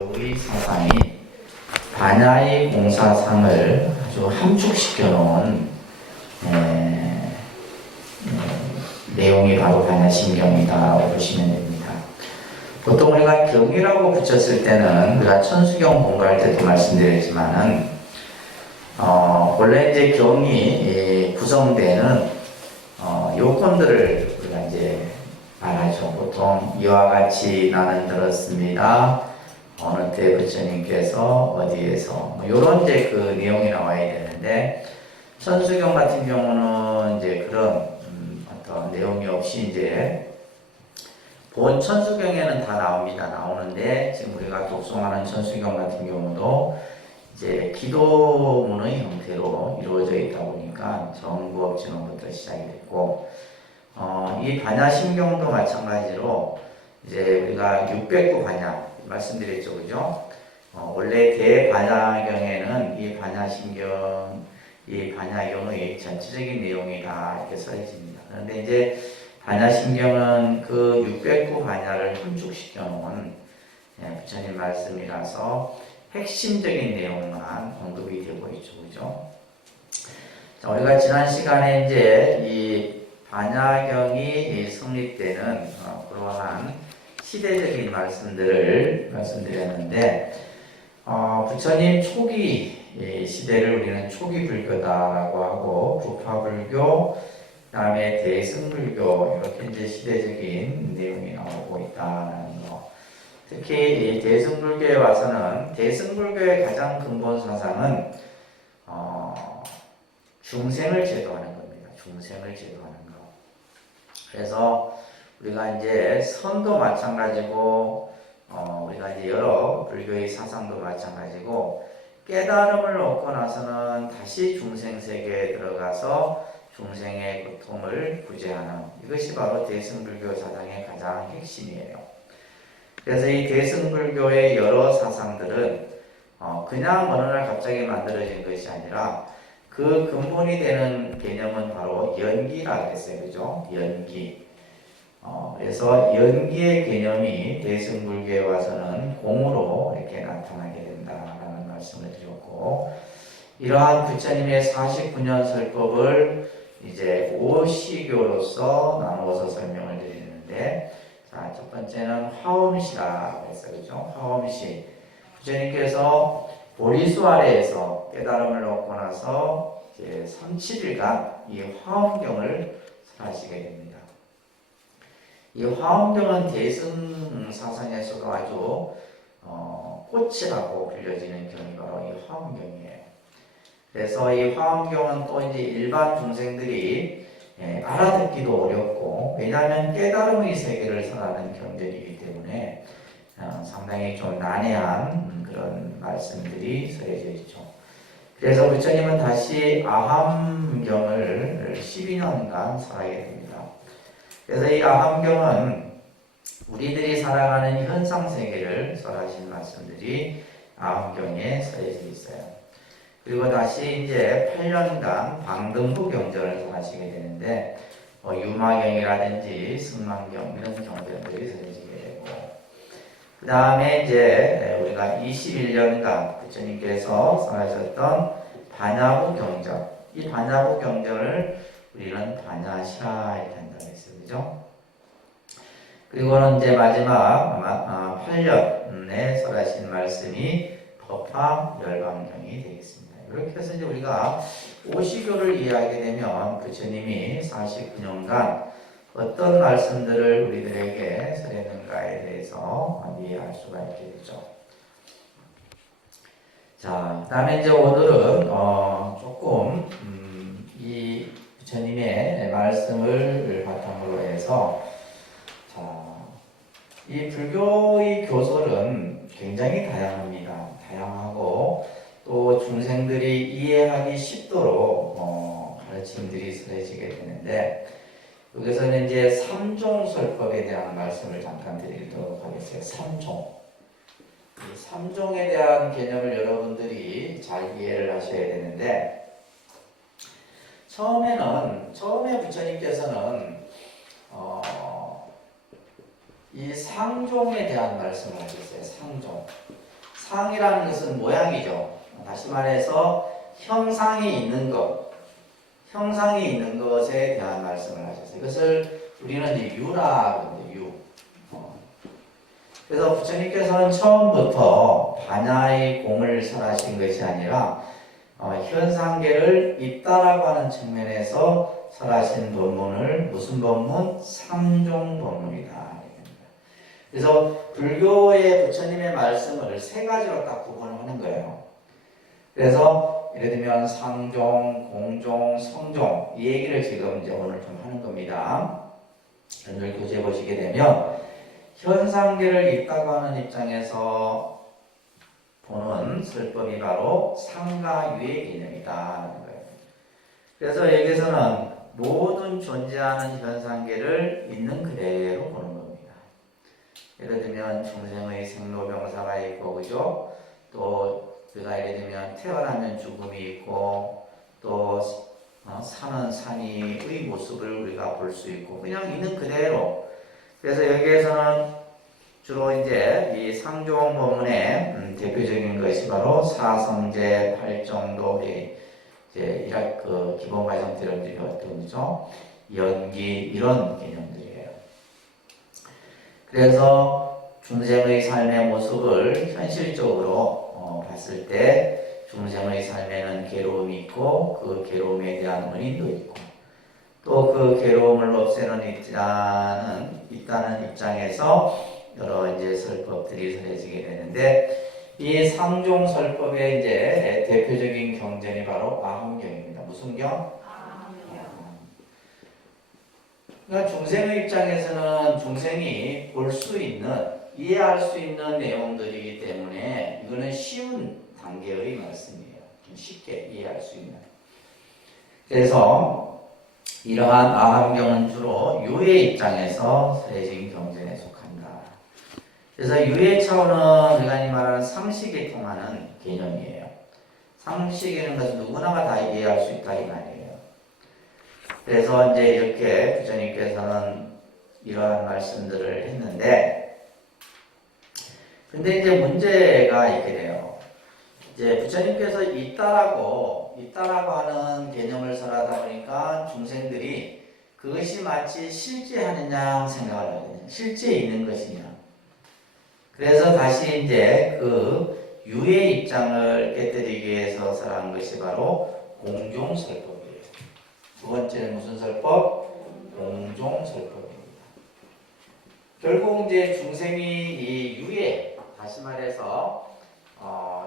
우리 사상이 반야의 공사상을 아주 함축시켜 놓은 내용이 바로 반야심경이다라고 보시면 됩니다. 보통 우리가 경이라고 붙였을 때는 우리가 천수경 공부할 때도 말씀드렸지만은 원래 이제 경이 구성되는 요건들을 우리가 이제 말하죠. 보통 이와 같이 나는 들었습니다. 어느 때 부처님께서 어디에서 이런 이제 그 내용이 나와야 되는데 천수경 같은 경우는 이제 그런 어떤 내용이 없이 이제 본 천수경에는 다 나오는데 지금 우리가 독송하는 천수경 같은 경우도 이제 기도문의 형태로 이루어져 있다 보니까 정부업진원부터 시작이 됐고 이 반야심경도 마찬가지로 이제 우리가 609 반야 말씀드렸죠, 그죠? 원래 대반야경에는 이 반야심경, 이 반야경의 전체적인 내용이 다 이렇게 써있습니다. 그런데 이제 반야심경은 그 609 반야를 함축시켜 놓은 부처님 말씀이라서 핵심적인 내용만 언급이 되고 있죠, 그죠? 자, 우리가 지난 시간에 이제 이 반야경이 성립되는 그러한 시대적인 말씀들을 말씀드렸는데 부처님 초기 시대를 우리는 초기 불교다라고 하고 부파불교, 그 다음에 대승불교 이렇게 이제 시대적인 내용이 나오고 있다는 거. 특히 이 대승불교에 와서는 대승불교의 가장 근본 사상은 중생을 제도하는 겁니다. 중생을 제도하는 거. 그래서 우리가 이제 선도 마찬가지고, 우리가 이제 여러 불교의 사상도 마찬가지고, 깨달음을 얻고 나서는 다시 중생 세계에 들어가서 중생의 고통을 구제하는 이것이 바로 대승불교 사상의 가장 핵심이에요. 그래서 이 대승불교의 여러 사상들은 그냥 어느 날 갑자기 만들어진 것이 아니라 그 근본이 되는 개념은 바로 연기라고 했어요. 그죠? 연기. 그래서 연기의 개념이 대승불교에 와서는 공으로 이렇게 나타나게 된다라는 말씀을 드렸고, 이러한 부처님의 49년 설법을 이제 5시교로서 나누어서 설명을 드리는데, 자, 첫 번째는 화엄시라고 했어요. 그죠? 화엄시. 부처님께서 보리수 아래에서 깨달음을 얻고 나서 이제 37일간 이 화엄경을 설하시게 됩니다. 이 화엄경은 대승 사상에서도 아주 꽃이라고 불려지는 경이 바로 이 화엄경이에요. 그래서 이 화엄경은 또 이제 일반 중생들이 알아듣기도 어렵고, 왜냐하면 깨달음의 세계를 설하는 경전이기 때문에 상당히 좀 난해한 그런 말씀들이 써져 있죠. 그래서 부처님은 다시 아함경을 12년간 설하게 됩니다. 그래서 이 아함경은 우리들이 살아가는 현상 세계를 설하신 말씀들이 아함경에 써져 있어요. 그리고 다시 이제 8년간 방등부 경전을 설하시게 되는데 유마경이라든지 승만경 이런 경전들이 설해지게 되고, 그 다음에 이제 우리가 21년간 부처님께서 설하셨던 반야부 경전, 이 반야부 경전을 우리는 반야시라 이렇게 한다고 했어요. 그죠? 그리고는 이제 마지막 8년에 설하신 말씀이 법화열반경이 되겠습니다. 이렇게 해서 이제 우리가 오시교를 이해하게 되면 부처님이 49년간 어떤 말씀들을 우리들에게 설했는가에 대해서 이해할 수가 있게 되죠. 자, 그 다음에 이제 오늘은 조금 이 부처님의 말씀을 바탕으로 해서, 자, 이 불교의 교설은 굉장히 다양합니다. 다양하고 또 중생들이 이해하기 쉽도록 가르침들이 설해지게 되는데, 여기서는 이제 삼종설법에 대한 말씀을 잠깐 드리도록 하겠어요. 삼종. 이 삼종에 대한 개념을 여러분들이 잘 이해를 하셔야 되는데, 처음에 부처님께서는 이 상종에 대한 말씀을 하셨어요. 상종. 상이라는 것은 모양이죠. 다시 말해서 형상이 있는 것, 형상이 있는 것에 대한 말씀을 하셨어요. 이것을 우리는 이제 유라 그러는데 유. 그래서 부처님께서는 처음부터 반야의 공을 설하신 것이 아니라 현상계를 있다라고 하는 측면에서 설하신 법문을 무슨 법문? 상종 법문이다. 그래서 불교의 부처님의 말씀을 세 가지로 딱 구분하는 거예요. 그래서 예를 들면 상종, 공종, 성종 이 얘기를 지금 이제 오늘 좀 하는 겁니다. 오늘 교재 보시게 되면 현상계를 있다고 하는 입장에서 보는 설법이 바로 상과 유의 개념이다. 그래서 여기서는 모든 존재하는 현상계를 있는 그대로 보는 겁니다. 예를 들면 중생의 생로병사가 있고, 그죠? 또 우리가 예를 들면 태어나면 죽음이 있고, 또 사는 산이의 모습을 우리가 볼 수 있고, 그냥 있는 그대로. 그래서 여기에서는 주로 이제 이 상종 법문의 대표적인 것이 바로 사성제, 팔정도, 이제 이락 그 기본 과정들을 배웠던 거죠. 연기 이런 개념들이에요. 그래서 중생의 삶의 모습을 현실적으로 봤을 때 중생의 삶에는 괴로움이 있고 그 괴로움에 대한 원인도 있고 또 그 괴로움을 없애는 있다는 입장에서 여러 이제 설법들이 설해지게 되는데 이 상종 설법의 이제 대표적인 경전이 바로 아함경입니다. 무슨 경? 아함경. 그러니까 중생의 입장에서는 중생이 볼 수 있는, 이해할 수 있는 내용들이기 때문에 이거는 쉬운 단계의 말씀이에요. 좀 쉽게 이해할 수 있는. 그래서 이러한 아함경은 주로 유의 입장에서 설해진 경전에 속합니다. 그래서 유의 차원은 우리가 말하는 상식에 통하는 개념이에요. 상식이라는 것은 누구나가 다 이해할 수 있다 이 말이에요. 그래서 이제 이렇게 부처님께서는 이러한 말씀들을 했는데, 근데 이제 문제가 있게 돼요. 이제 부처님께서 있다라고 하는 개념을 설하다 보니까 중생들이 그것이 마치 실제하느냐 생각을 하거든요. 실제 있는 것이냐. 그래서 다시 이제 그 유의 입장을 깨뜨리기 위해서 설한 것이 바로 공종설법이에요. 두 번째는 무슨 설법? 공종설법입니다. 결국 이제 중생이 이 유의, 다시 말해서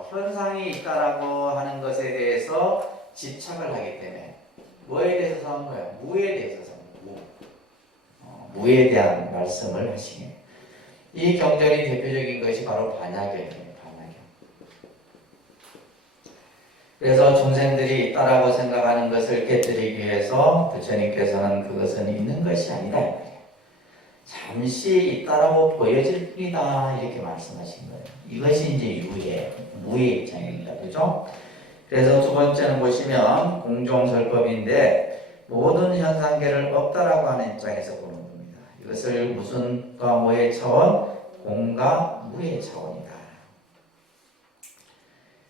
현상이 있다라고 하는 것에 대해서 집착을 하기 때문에 뭐에 대해서 한 거예요? 무에 대해서 무에 대한 말씀을 하시네. 이 경전이 대표적인 것이 바로 반야경이에요. 반야경. 그래서 중생들이 있다라고 생각하는 것을 깨뜨리기 위해서 부처님께서는 그것은 있는 것이 아니다. 잠시 있다라고 보여질 뿐이다. 이렇게 말씀하신 거예요. 이것이 이제 무의 입장입니다. 그죠? 그래서 두 번째는 보시면 공종설법인데 모든 현상계를 없다라고 하는 입장에서 보는 겁니다. 이것을 무슨과 뭐의 차원? 공과 무의 차원이다.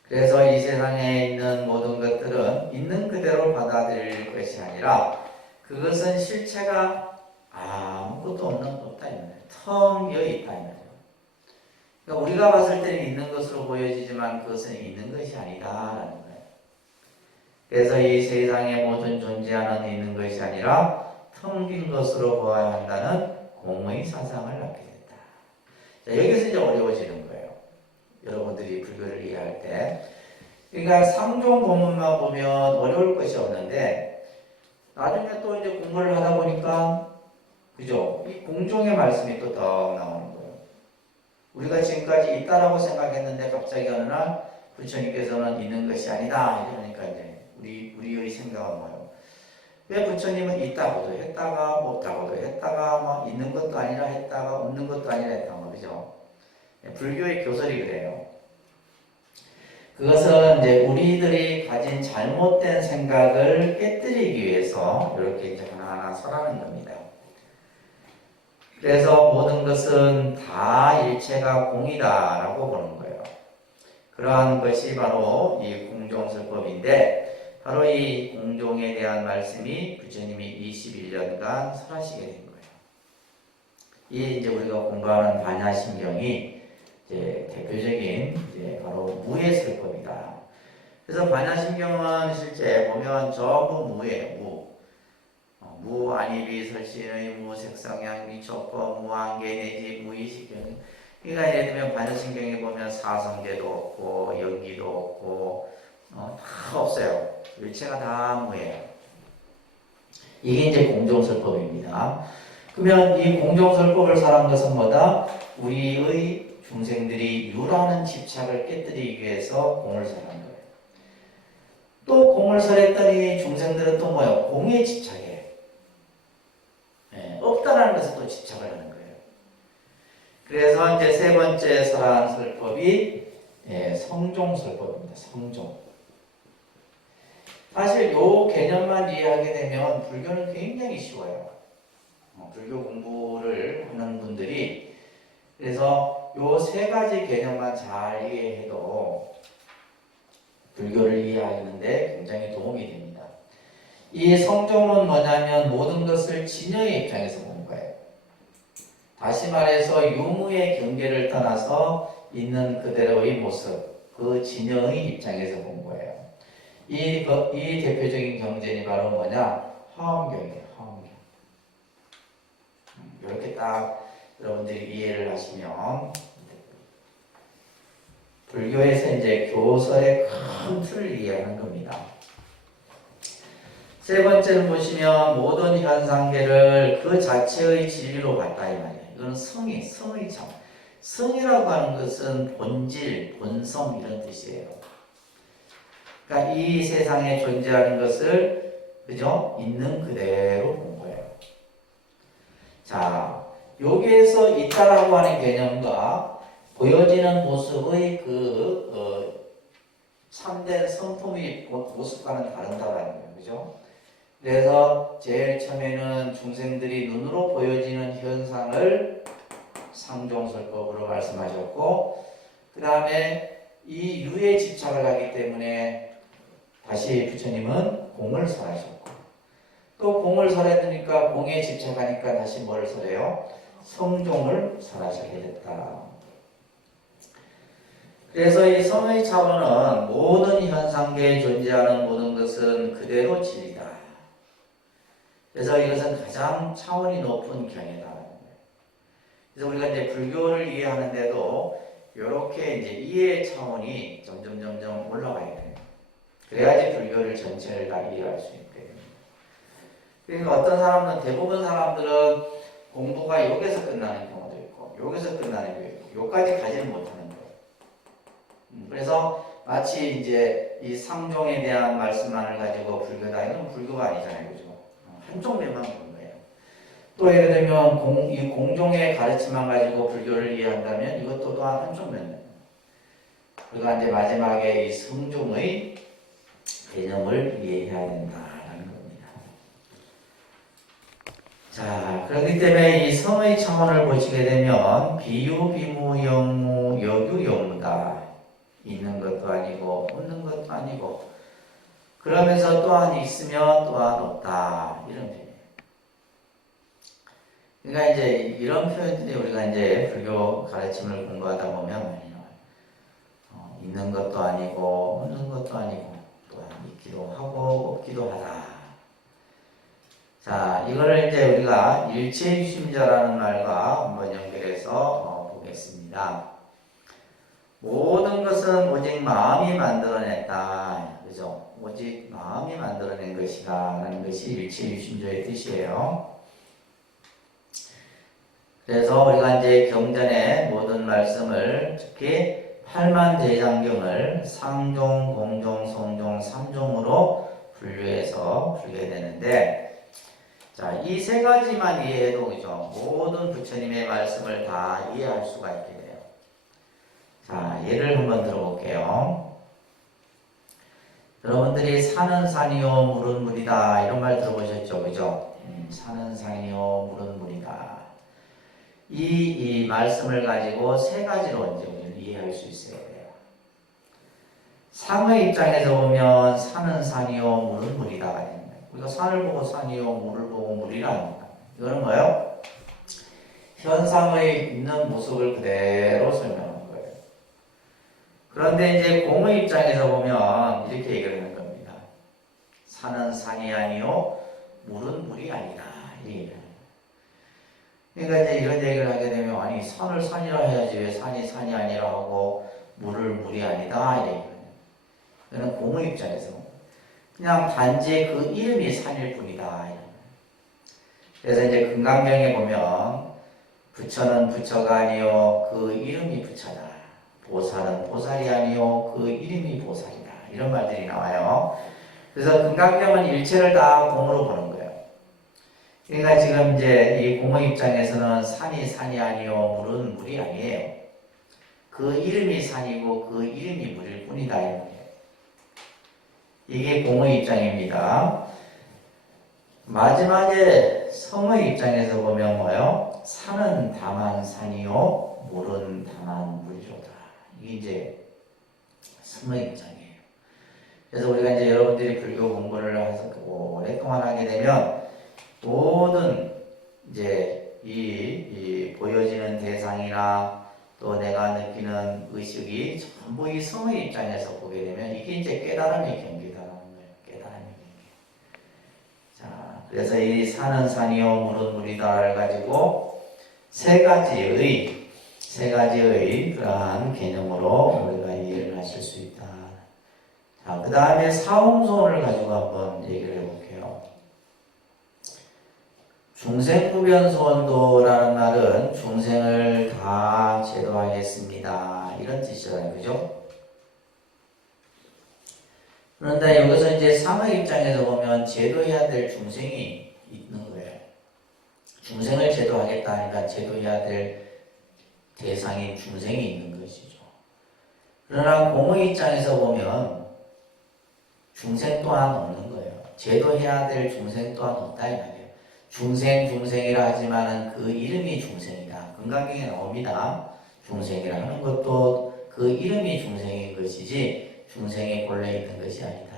그래서 이 세상에 있는 모든 것들은 있는 그대로 받아들일 것이 아니라 그것은 실체가 아무것도 없다 이 말이에요. 텅 비어 있다 이 말이에요. 그러니까 우리가 봤을 때는 있는 것으로 보여지지만 그것은 있는 것이 아니다라는 거예요. 그래서 이 세상의 모든 존재하는 있는 것이 아니라 텅 빈 것으로 보아야 한다는 공의 사상을 갖게 됐다. 자, 여기서 이제 어려워지는 거예요. 여러분들이 불교를 이해할 때. 그러니까 상종 본문만 보면 어려울 것이 없는데 나중에 또 이제 공부를 하다 보니까 그죠? 이 공종의 말씀이 또 더 나오는 거예요. 우리가 지금까지 있다라고 생각했는데 갑자기 어느 날 부처님께서는 있는 것이 아니다. 이러니까 이제 우리의 생각은 뭐예요? 왜 부처님은 있다고도 했다가 없다고도 했다가 막 있는 것도 아니라 했다가 없는 것도 아니라 했다가 그죠? 불교의 교설이 그래요. 그것은 이제 우리들이 가진 잘못된 생각을 깨뜨리기 위해서 이렇게 이제 하나하나 설하는 겁니다. 그래서 모든 것은 다 일체가 공이다라고 보는 거예요. 그러한 것이 바로 이 공종설법인데 바로 이 공종에 대한 말씀이 부처님이 21년간 설하시게 된 거예요. 이게 이제 우리가 공부하는 반야심경이 이제 대표적인 이제 바로 무예설법이다. 그래서 반야심경은 실제 보면 전부 무예요. 무 안입이 설신의 무 색상양 미촉법 무한계 내지 무의식경. 그러니까 예를 들면 반야심경에 보면 사성계도 없고 연기도 없고 다 없어요. 일체가 다 무예요. 이게 이제 공종설법입니다. 그러면 이 공종설법을 설한 것은 뭐다? 우리의 중생들이 유라는 집착을 깨뜨리기 위해서 공을 설한 거예요. 또 공을 설했더니 중생들은 또 뭐예요? 공에 집착해. 없다라는 것에 또 집착을 하는 거예요. 그래서 이제 세 번째 설한 설법이 성종설법입니다. 성종. 사실 요 개념만 이해하게 되면 불교는 굉장히 쉬워요. 불교 공부를 하는 분들이 그래서 요 세 가지 개념만 잘 이해해도 불교를 이해하는데 굉장히 도움이 됩니다. 이 성종은 뭐냐면 모든 것을 진여의 입장에서 보는 거예요. 다시 말해서 유무의 경계를 떠나서 있는 그대로의 모습, 그 진여의 입장에서 본 거예요. 이 대표적인 경전이 바로 뭐냐? 화엄경이에요. 화엄경. 이렇게 딱 여러분들이 이해를 하시면 불교에서 이제 교설의 큰 틀을 이해하는 겁니다. 세 번째는 보시면 모든 현상계를 그 자체의 진리로 봤다 이 말이에요. 이건 성의 참. 성이라고 하는 것은 본질, 본성 이런 뜻이에요. 그러니까 이 세상에 존재하는 것을 그죠? 있는 그대로 본 거예요. 자, 여기에서 있다라고 하는 개념과 보여지는 모습의 참된 성품의 모습과는 다르다라는 거예요. 그죠? 그래서 제일 처음에는 중생들이 눈으로 보여지는 현상을 상종설법으로 말씀하셨고, 그 다음에 이 유에 집착을 하기 때문에 다시 부처님은 공을 설하셨고, 또 공을 설했으니까 공에 집착하니까 다시 뭘 설해요? 성종을 설하시게 됐다. 그래서 이 성의 차원은 모든 현상계에 존재하는 모든 것은 그대로 진리다. 그래서 이것은 가장 차원이 높은 경이다. 그래서 우리가 이제 불교를 이해하는데도 이렇게 이제 이해 차원이 점점 올라가야 돼요. 그래야지 불교를 전체를 다 이해할 수 있게 됩니다. 그러니까 어떤 사람은 대부분 사람들은 공부가 여기서 끝나는 경우도 있고 여기서 끝나는 경우도 있고 여기까지 가지는 못하는 거예요. 그래서 마치 이제 이 상종에 대한 말씀만을 가지고 불교다 이건 불교가 아니잖아요. 그죠? 한쪽 면만 보는 거예요. 또 예를 들면 이 공종의 가르침만 가지고 불교를 이해한다면 이것도 또한 한쪽 면이에요. 우리가 이제 마지막에 이 성종의 개념을 이해해야 된다라는 겁니다. 자, 그렇기 때문에 이 성의 차원을 보시게 되면 비유, 비무, 영무, 여규, 영무다. 있는 것도 아니고 없는 것도 아니고 그러면서 또한 있으면 또한 없다 이런 표현이에요. 그러니까 이제 이런 표현들이 우리가 이제 불교 가르침을 공부하다 보면 많이 나와요. 있는 것도 아니고 없는 것도 아니고 또한 있기도 하고 없기도 하다. 자, 이거를 이제 우리가 일체유심자라는 말과 한번 연결해서 보겠습니다. 모든 것은 오직 마음이 만들어냈다. 그죠? 오직 마음이 만들어낸 것이다. 라는 것이 일체유심조의 뜻이에요. 그래서 우리가 이제 경전의 모든 말씀을 특히 팔만대장경을 상종, 공종, 성종, 삼종으로 분류해서 풀게 되는데 자, 이 세 가지만 이해해도 그죠? 모든 부처님의 말씀을 다 이해할 수가 있게 돼요. 자, 예를 한번 들어볼게요. 여러분들이 산은 산이요 물은 물이다 이런 말 들어보셨죠? 그죠? 산은 산이요 물은 물이다. 이 말씀을 가지고 세 가지로 이제 우리는 이해할 수 있어야 돼요. 상의 입장에서 보면 산은 산이요 물은 물이다. 우리가 산을 보고 산이요 물을 보고 물이라 합니다. 이거는 뭐예요? 현상의 있는 모습을 그대로 설명하는 거예요. 그런데 이제 공의 입장에서 보면 이렇게 얘기를 하는 겁니다. 산은 산이 아니요 물은 물이 아니다. 이 얘기를 해요. 그러니까 이제 이런 얘기를 하게 되면 아니 산을 산이라 해야지 왜 산이 산이 아니라 하고 물을 물이 아니다. 이렇게 얘기해요. 이거는 공의 입장에서 그냥 단지 그 이름이 산일 뿐이다. 그래서 이제 금강경에 보면 부처는 부처가 아니요 그 이름이 부처다. 보살은 보살이 아니요 그 이름이 보살이다. 이런 말들이 나와요. 그래서 금강경은 일체를 다 공으로 보는 거예요. 그러니까 지금 이제 이 공의 입장에서는 산이 산이 아니요 물은 물이 아니에요. 그 이름이 산이고 그 이름이 물일 뿐이다. 이게 공의 입장입니다. 마지막에 성의 입장에서 보면 뭐요? 산은 다만 산이요 물은 다만 물이로다. 이게 이제 성의 입장이에요. 그래서 우리가 이제 여러분들이 불교 공부를 해서 오랫동안 하게 되면 모든 이제 이 보여지는 대상이나 또 내가 느끼는 의식이 전부 이 성의 입장에서 보게 되면 이게 이제 깨달음의 경계다라는 거예요. 깨달음의 경계. 자, 그래서 이 산은 산이요 물은 물이다를 가지고 세 가지의 그러한 개념으로 우리가 이해를 하실 수 있다. 자, 그 다음에 사홍손을 가지고 한번 얘기를 해볼게요. 중생구변소원도라는 말은 중생을 다 제도하겠습니다. 이런 뜻이잖아요. 그죠? 그런데 여기서 이제 상의 입장에서 보면 제도해야 될 중생이 있는 거예요. 중생을 제도하겠다 하니까 제도해야 될 대상인 중생이 있는 것이죠. 그러나 공의 입장에서 보면 중생 또한 없는 거예요. 제도해야 될 중생 또한 없다 이 말이에요. 중생이라 하지만은 그 이름이 중생이다. 금강경에 나옵니다. 중생이라 하는 것도 그 이름이 중생인 것이지 중생이 본래 있는 것이 아니다.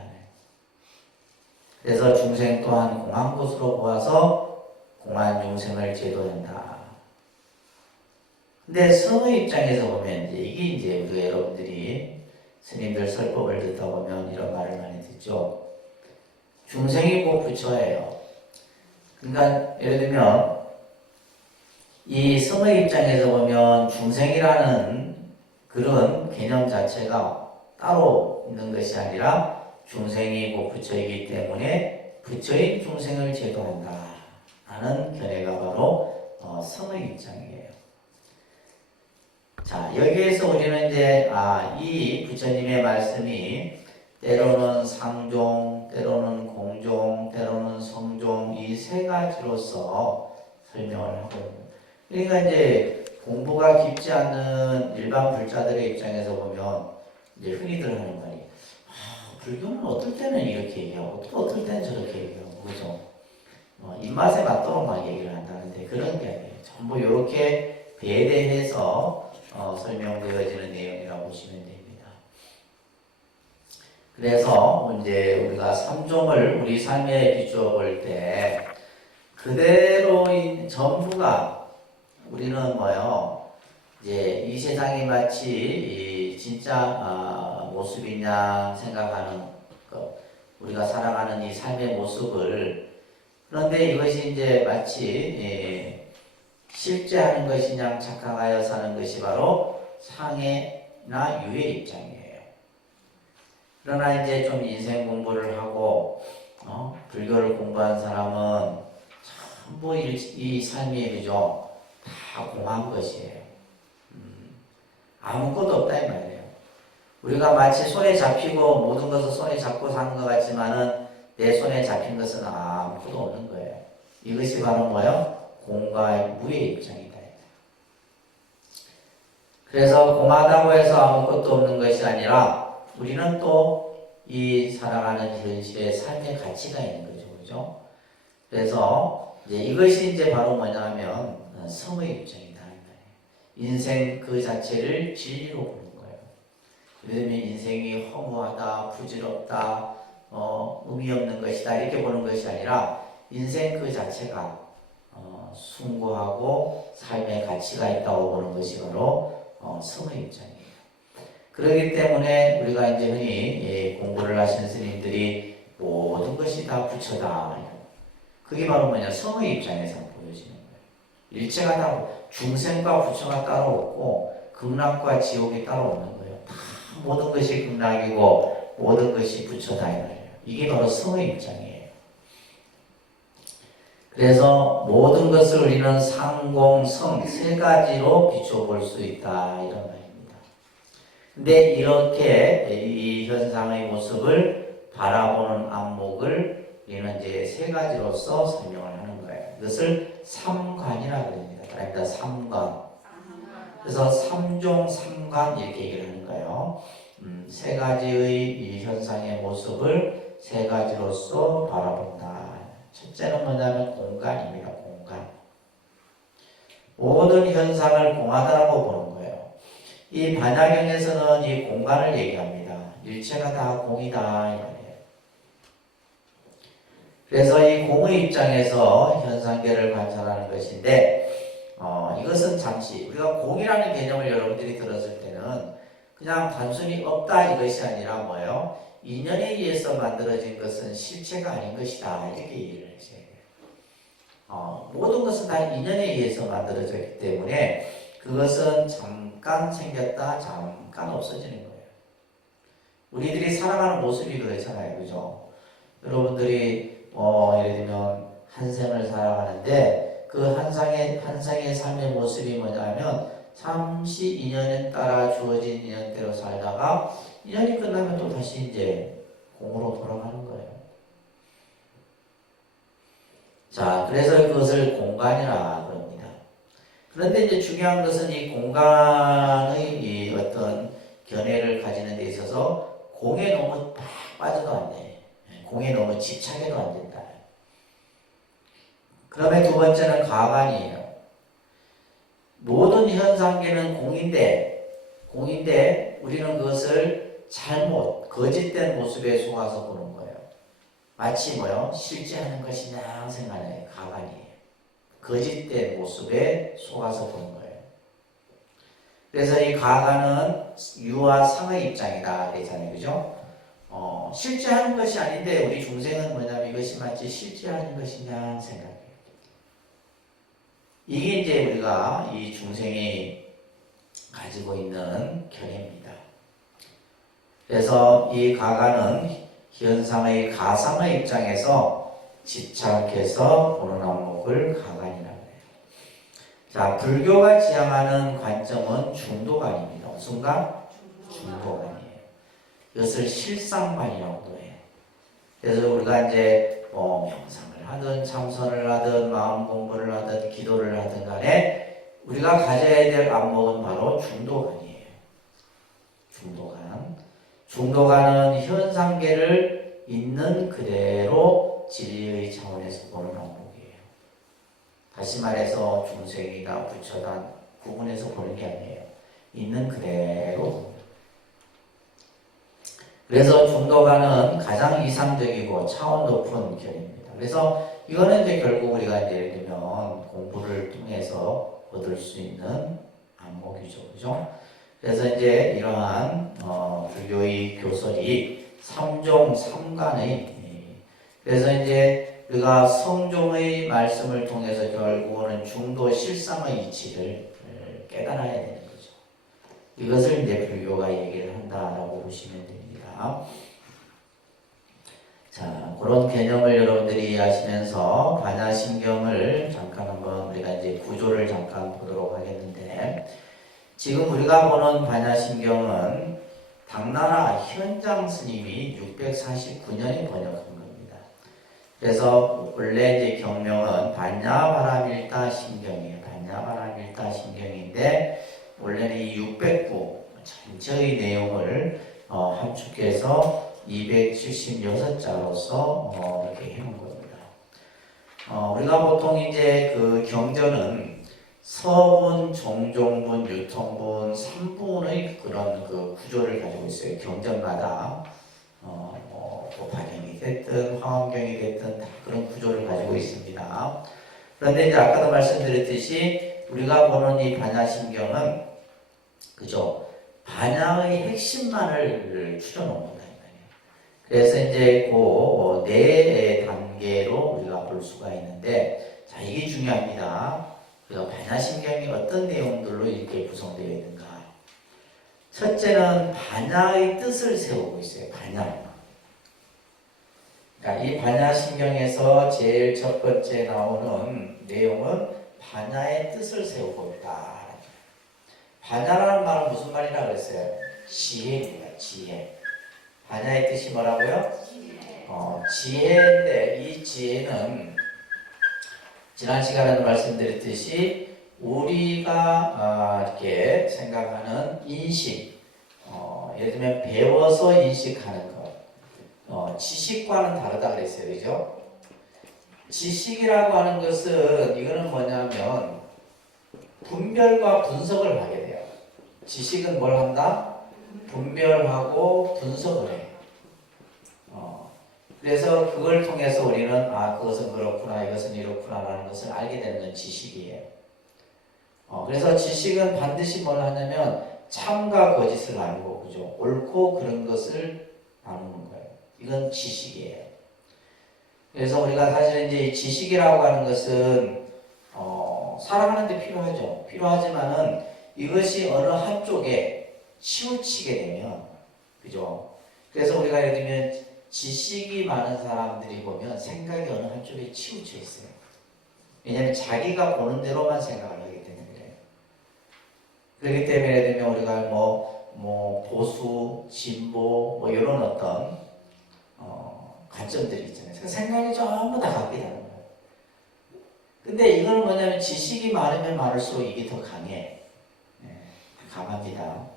그래서 중생 또한 공한 것으로 보아서 공한 중생을 제도한다. 근데 성의 입장에서 보면 이게 이제 우리 여러분들이 스님들 설법을 듣다 보면 이런 말을 많이 듣죠. 중생이 곧 부처예요. 그러니까 예를 들면 이 성의 입장에서 보면 중생이라는 그런 개념 자체가 따로 있는 것이 아니라 중생이 곧 부처이기 때문에 부처인 중생을 제도한다 하는 견해가 바로 성의 입장이에요. 자, 여기에서 우리는 이제 이 부처님의 말씀이 때로는 상종, 때로는 공종, 때로는 성종 이 세 가지로서 설명을 하고 있습니다. 그러니까 이제 공부가 깊지 않은 일반 불자들의 입장에서 보면 이제 흔히들 하는 말이 불교는 어떨 때는 이렇게 얘기하고 또 어떨 때는 저렇게 얘기하고 그죠? 입맛에 맞도록 막 얘기를 한다는데 그런 게 아니에요. 전부 이렇게 배대해서 설명되어지는 내용이라고 보시면 됩니다. 그래서 이제 우리가 삼종을 우리 삶에 비추어 볼 때 그대로인 전부가 우리는 뭐요? 이제 이 세상이 마치 이 진짜 모습이냐 생각하는 것, 우리가 살아가는 이 삶의 모습을 그런데 이것이 이제 마치 실제 하는 것이냐 착각하여 사는 것이 바로 상해나 유의 입장이에요. 그러나 이제 좀 인생 공부를 하고 불교를 공부한 사람은 전부 이 삶이 그죠? 다 공한 것이에요. 아무것도 없다 이 말이에요. 우리가 마치 손에 잡히고 모든 것을 손에 잡고 사는 것 같지만은 내 손에 잡힌 것은 아무것도 없는 거예요. 이것이 바로 뭐예요? 공과 무의 입장이다. 그래서 공하다고 해서 아무것도 없는 것이 아니라 우리는 또 이 살아가는 현실의 삶의 가치가 있는 거죠. 그죠? 그래서 이것이 이제 바로 뭐냐면 성의 입장이다. 인생 그 자체를 진리로 보는 거예요. 예를 들면 인생이 허무하다, 부질없다, 의미 없는 것이다 이렇게 보는 것이 아니라 인생 그 자체가 숭고하고 삶의 가치가 있다고 보는 것이 바로 성의 입장이에요. 그렇기 때문에 우리가 이제 흔히 공부를 하시는 스님들이 모든 것이 다 부처다. 그게 바로 뭐냐? 성의 입장에서 보여지는 거예요. 일체가 다 중생과 부처가 따로 없고 극락과 지옥이 따로 없는 거예요. 다 모든 것이 극락이고 모든 것이 부처다 이 말이에요. 이게 바로 성의 입장이에요. 그래서 모든 것을 우리는 상공, 성 세 가지로 비춰볼 수 있다 이런 말입니다. 근데 이렇게 이 현상의 모습을 바라보는 안목을 우리는 이제 세 가지로서 설명을 하는 거예요. 이것을 삼관이라고 합니다. 그러니까 삼관. 그래서 삼종 삼관 이렇게 얘기를 하는 거예요. 세 가지의 이 현상의 모습을 세 가지로서 바라본다. 첫째는 뭐냐면 공간입니다. 공간. 모든 현상을 공하다라고 보는 거예요. 이 반야경에서는 이 공간을 얘기합니다. 일체가 다 공이다 이 말이에요. 그래서 이 공의 입장에서 현상계를 관찰하는 것인데 이것은 잠시 우리가 공이라는 개념을 여러분들이 들었을 때는 그냥 단순히 없다 이것이 아니라 뭐예요? 인연에 의해서 만들어진 것은 실체가 아닌 것이다 이렇게 이해를 하셔야 돼요. 모든 것은 다 인연에 의해서 만들어졌기 때문에 그것은 잠깐 생겼다 잠깐 없어지는 거예요. 우리들이 살아가는 모습이 그렇잖아요, 그죠? 여러분들이 예를 들면 한 생을 살아가는데 그 한 생의 삶의 모습이 뭐냐면 잠시 인연에 따라 주어진 인연대로 살다가 인연이 끝나면 또 다시 이제 공으로 돌아가는 거예요. 자, 그래서 그것을 공간이라 그럽니다. 그런데 이제 중요한 것은 이 공간의 이 어떤 견해를 가지는 데 있어서 공에 너무 팍 빠져도 안 돼. 공에 너무 집착해도 안 된다. 그다음에 두 번째는 가관이에요. 모든 현상계는 공인데 우리는 그것을 잘못, 거짓된 모습에 속아서 보는 거예요. 마치 뭐요? 실제하는 것이냐 생각해요. 가관이에요. 거짓된 모습에 속아서 보는 거예요. 그래서 이 가관은 유와 상의 입장이다 그랬잖아요. 그죠? 실제하는 것이 아닌데 우리 중생은 뭐냐면 이것이 마치 실제하는 것이냐 생각해요. 이게 이제 우리가 이 중생이 가지고 있는 견해입니다. 그래서 이 가관은 현상의 가상의 입장에서 집착해서 보는 안목을 가관이라고 해요. 자, 불교가 지향하는 관점은 중도관입니다. 무슨 관? 중도관이에요. 이것을 실상관이라고도 해요. 그래서 우리가 이제 명상을 하든 참선을 하든 마음 공부를 하든 기도를 하든 간에 우리가 가져야 될 안목은 바로 중도관이에요. 중도관. 중도관은 현상계를 있는 그대로 진리의 차원에서 보는 안목이에요. 다시 말해서 중생이다 부처다 구분해서 보는 게 아니에요. 있는 그대로. 그래서 중도관은 가장 이상적이고 차원 높은 견해입니다. 그래서 이거는 이제 결국 우리가 이제 예를 들면 공부를 통해서 얻을 수 있는 안목이죠. 그죠? 그래서 이제 이러한 불교의 교설이 삼종 삼관의 그래서 이제 우리가 성종의 말씀을 통해서 결국은 중도 실상의 이치를 깨달아야 되는 거죠. 이것을 이제 불교가 얘기를 한다라고 보시면 됩니다. 자, 그런 개념을 여러분들이 이해하시면서 반야심경을 잠깐 한번 우리가 이제 구조를 잠깐 보도록 하겠는데 지금 우리가 보는 반야심경은 당나라 현장 스님이 649년에 번역한 겁니다. 그래서 원래 이제 경명은 반야바라밀다 심경이에요. 반야바라밀다 심경인데 원래는 이 609 전체의 내용을 함축해서 276자로서 이렇게 해놓은 겁니다. 우리가 보통 이제 그 경전은 서분, 정종분, 유통분, 삼분의 그런 그 구조를 가지고 있어요. 경전마다 뭐 반영이 됐든 화엄경이 됐든 다 그런 구조를 가지고 있습니다. 그런데 이제 아까도 말씀드렸듯이 우리가 보는 이 반야심경은 그죠? 반야의 핵심만을 추려놓은 거다. 그래서 이제 그 네 단계로 우리가 볼 수가 있는데, 자, 이게 중요합니다. 그래서 반야심경이 어떤 내용들로 이렇게 구성되어 있는가? 첫째는 반야의 뜻을 세우고 있어요. 반야. 그러니까 이 반야심경에서 제일 첫 번째 나오는 내용은 반야의 뜻을 세우고 있다. 반야라는 말은 무슨 말이라고 했어요? 지혜입니다. 지혜. 반야의 뜻이 뭐라고요? 지혜인데 이 지혜는 지난 시간에도 말씀드렸듯이 우리가 이렇게 생각하는 인식, 예를 들면 배워서 인식하는 것, 지식과는 다르다 그랬어요. 그죠? 지식이라고 하는 것은 이거는 뭐냐면 분별과 분석을 하게 돼요. 지식은 뭘 한다? 분별하고 분석을 해. 그래서 그걸 통해서 우리는 그것은 그렇구나, 이것은 이렇구나라는 것을 알게 되는 지식이에요. 그래서 지식은 반드시 뭘 하냐면 참과 거짓을 알고, 그죠? 옳고 그런 것을 나누는 거예요. 이건 지식이에요. 그래서 우리가 사실 이제 이 지식이라고 하는 것은 살아가는데 필요하죠. 필요하지만은 이것이 어느 한쪽에 치우치게 되면, 그죠? 그래서 우리가 예를 들면 지식이 많은 사람들이 보면 생각이 어느 한쪽에 치우쳐 있어요. 왜냐하면 자기가 보는 대로만 생각을 하기 때문에 그래요. 그렇기 때문에 예를 들면 우리가 뭐 보수, 진보 뭐 이런 어떤 관점들이 있잖아요. 생각이 전부 다 같게 되는 거예요. 근데 이거는 뭐냐면 지식이 많으면 많을수록 이게 더 강해. 강합니다.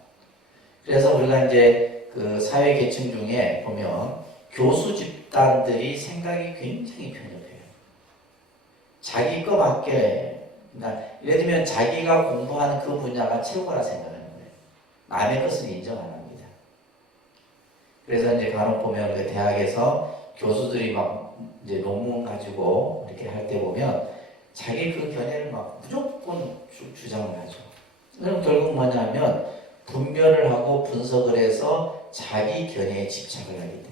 그래서 우리가 이제 그 사회 계층 중에 보면 교수 집단들이 생각이 굉장히 편협해요. 자기 거밖에, 그러니까 예를 들면 자기가 공부하는 그 분야가 최고라 생각하는 거예요. 남의 것은 인정 안 합니다. 그래서 이제 간혹 보면 그 대학에서 교수들이 막 이제 논문 가지고 이렇게 할 때 보면 자기 그 견해를 막 무조건 주장을 하죠. 그럼 결국 뭐냐면 분별을 하고 분석을 해서 자기 견해에 집착을 하기 때문에.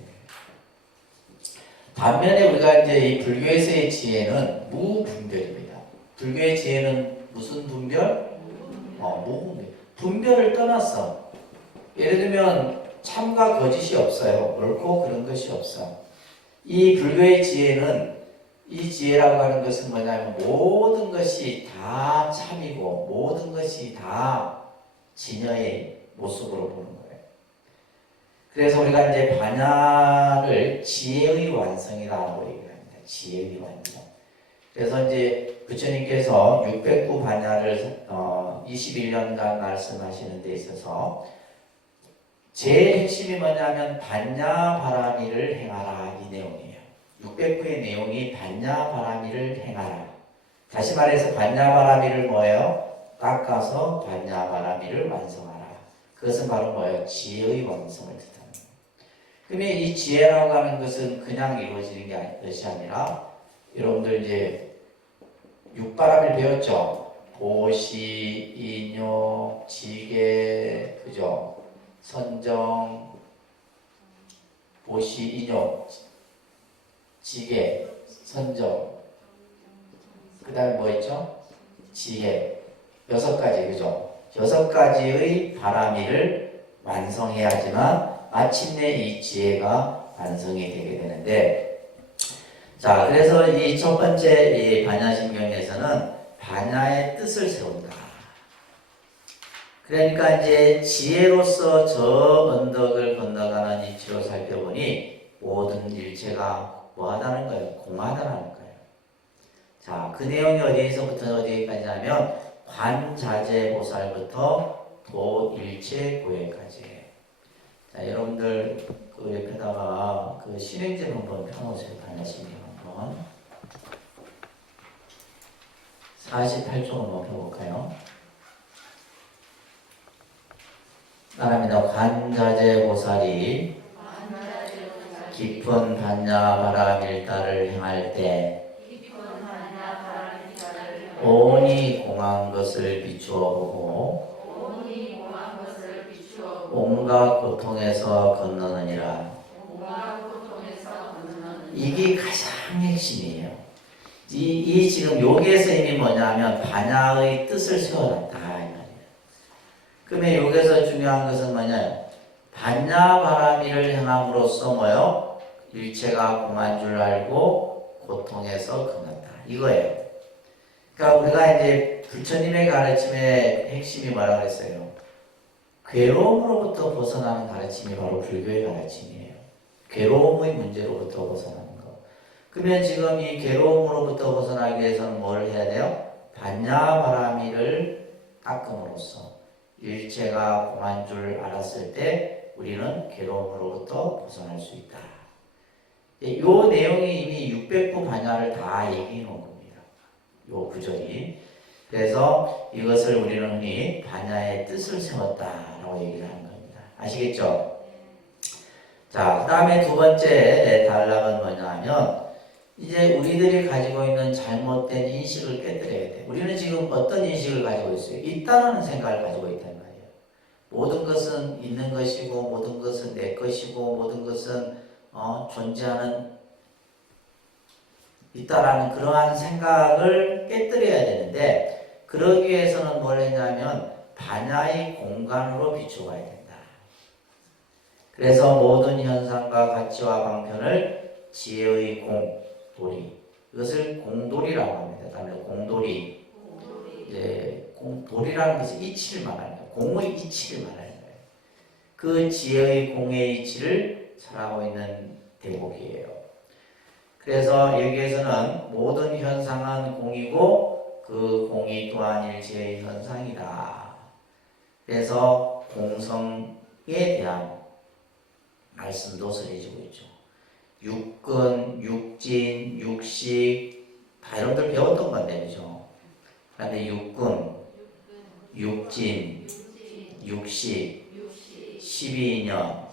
반면에 우리가 이제 이 불교에서의 지혜는 무분별입니다. 불교의 지혜는 무슨 분별? 무분별. 분별을 떠났어. 예를 들면 참과 거짓이 없어요. 옳고 그런 것이 없어. 이 불교의 지혜는, 이 지혜라고 하는 것은 뭐냐면 모든 것이 다 참이고 모든 것이 다 진여의 모습으로 보는 거예요. 그래서 우리가 이제 반야를 지혜의 완성이라고 얘기를 합니다. 지혜의 완성. 그래서 이제 부처님께서 609 반야를 21년간 말씀하시는 데 있어서 제일 핵심이 뭐냐면 반야바라미를 행하라, 이 내용이에요. 609의 내용이 반야바라미를 행하라. 다시 말해서 반야바라미를 뭐예요? 깎아서 반야바라미를 완성하라. 그것은 바로 뭐예요? 지혜의 완성을 뜻합니다. 그러면 이 지혜라고 하는 것은 그냥 이루어지는 것이 아니라, 여러분들 이제 육바람을 배웠죠? 보시, 인욕, 지계, 그죠? 선정, 보시, 인욕, 지계, 선정, 그 다음에 뭐 있죠? 지혜. 6가지, 그죠? 6가지의 바라미를 완성해야지만 마침내 이 지혜가 완성이 되게 되는데, 자, 그래서 이 첫 번째 이 반야심경에서는 반야의 뜻을 세운다. 그러니까 이제 지혜로서 저 언덕을 건너가는 이치로 살펴보니 모든 일체가 뭐하다는 거예요? 공하다는 거예요. 자, 그 내용이 어디에서부터 어디까지냐면 관자재보살부터 도일체고해까지. 자, 여러분들 그 옆에다가 그 실행제 한번 펴놓으세요. 반야심경 한번. 48쪽 한번 펴볼까요? 따라합니다. 관자재 보살이 깊은 반야 바람 일다를 행할 때 온이 공한 것을 비추어 보고 온갖 고통에서 건너느니라. 이게 가장 핵심이에요. 이 지금 여기에서 이미 뭐냐면 반야의 뜻을 세워놨다 이 말이에요. 그러면 여기서 중요한 것은 뭐냐? 반야 바라미를 행함으로써 뭐요? 일체가 공한 줄 알고 고통에서 건넜다 이거예요. 그러니까 우리가 이제 부처님의 가르침의 핵심이 뭐라 그랬어요? 괴로움으로부터 벗어나는 가르침이 바로 불교의 가르침이에요. 괴로움의 문제로부터 벗어나는 거. 그러면 지금 이 괴로움으로부터 벗어나기 위해서는 뭘 해야 돼요? 반야 바라미를 닦음으로써 일체가 공한 줄 알았을 때 우리는 괴로움으로부터 벗어날 수 있다. 이 내용이 이미 600부 반야를 다 얘기해 놓은 겁니다. 요 구절이. 그래서 이것을 우리는 흔히 반야의 뜻을 세웠다라고 얘기를 하는 겁니다. 아시겠죠? 자, 그 다음에 두 번째 단락은 뭐냐 하면 이제 우리들이 가지고 있는 잘못된 인식을 깨뜨려야 돼. 우리는 지금 어떤 인식을 가지고 있어요? 있다는 생각을 가지고 있단 말이에요. 모든 것은 있는 것이고 모든 것은 내 것이고 모든 것은 존재하는 있다라는 그러한 생각을 깨뜨려야 되는데 그러기 위해서는 뭘 했냐면 반야의 공간으로 비춰가야 된다. 그래서 모든 현상과 가치와 방편을 지혜의 공돌이 이것을 공돌이라고 합니다. 다음에 공돌이 돌이라는 것이 이치를 말하는 거예요. 공의 이치를 말하는 거예요. 그 지혜의 공의 이치를 잘하고 있는 대목이에요. 그래서 여기에서는 모든 현상은 공이고 그 공이 또한 일체의 현상이다. 그래서 공성에 대한 말씀도 설해지고 있죠. 육근, 육진, 육식 다 여러분들 배웠던 건데 그죠? 그런데 육근, 육진, 육식, 12년,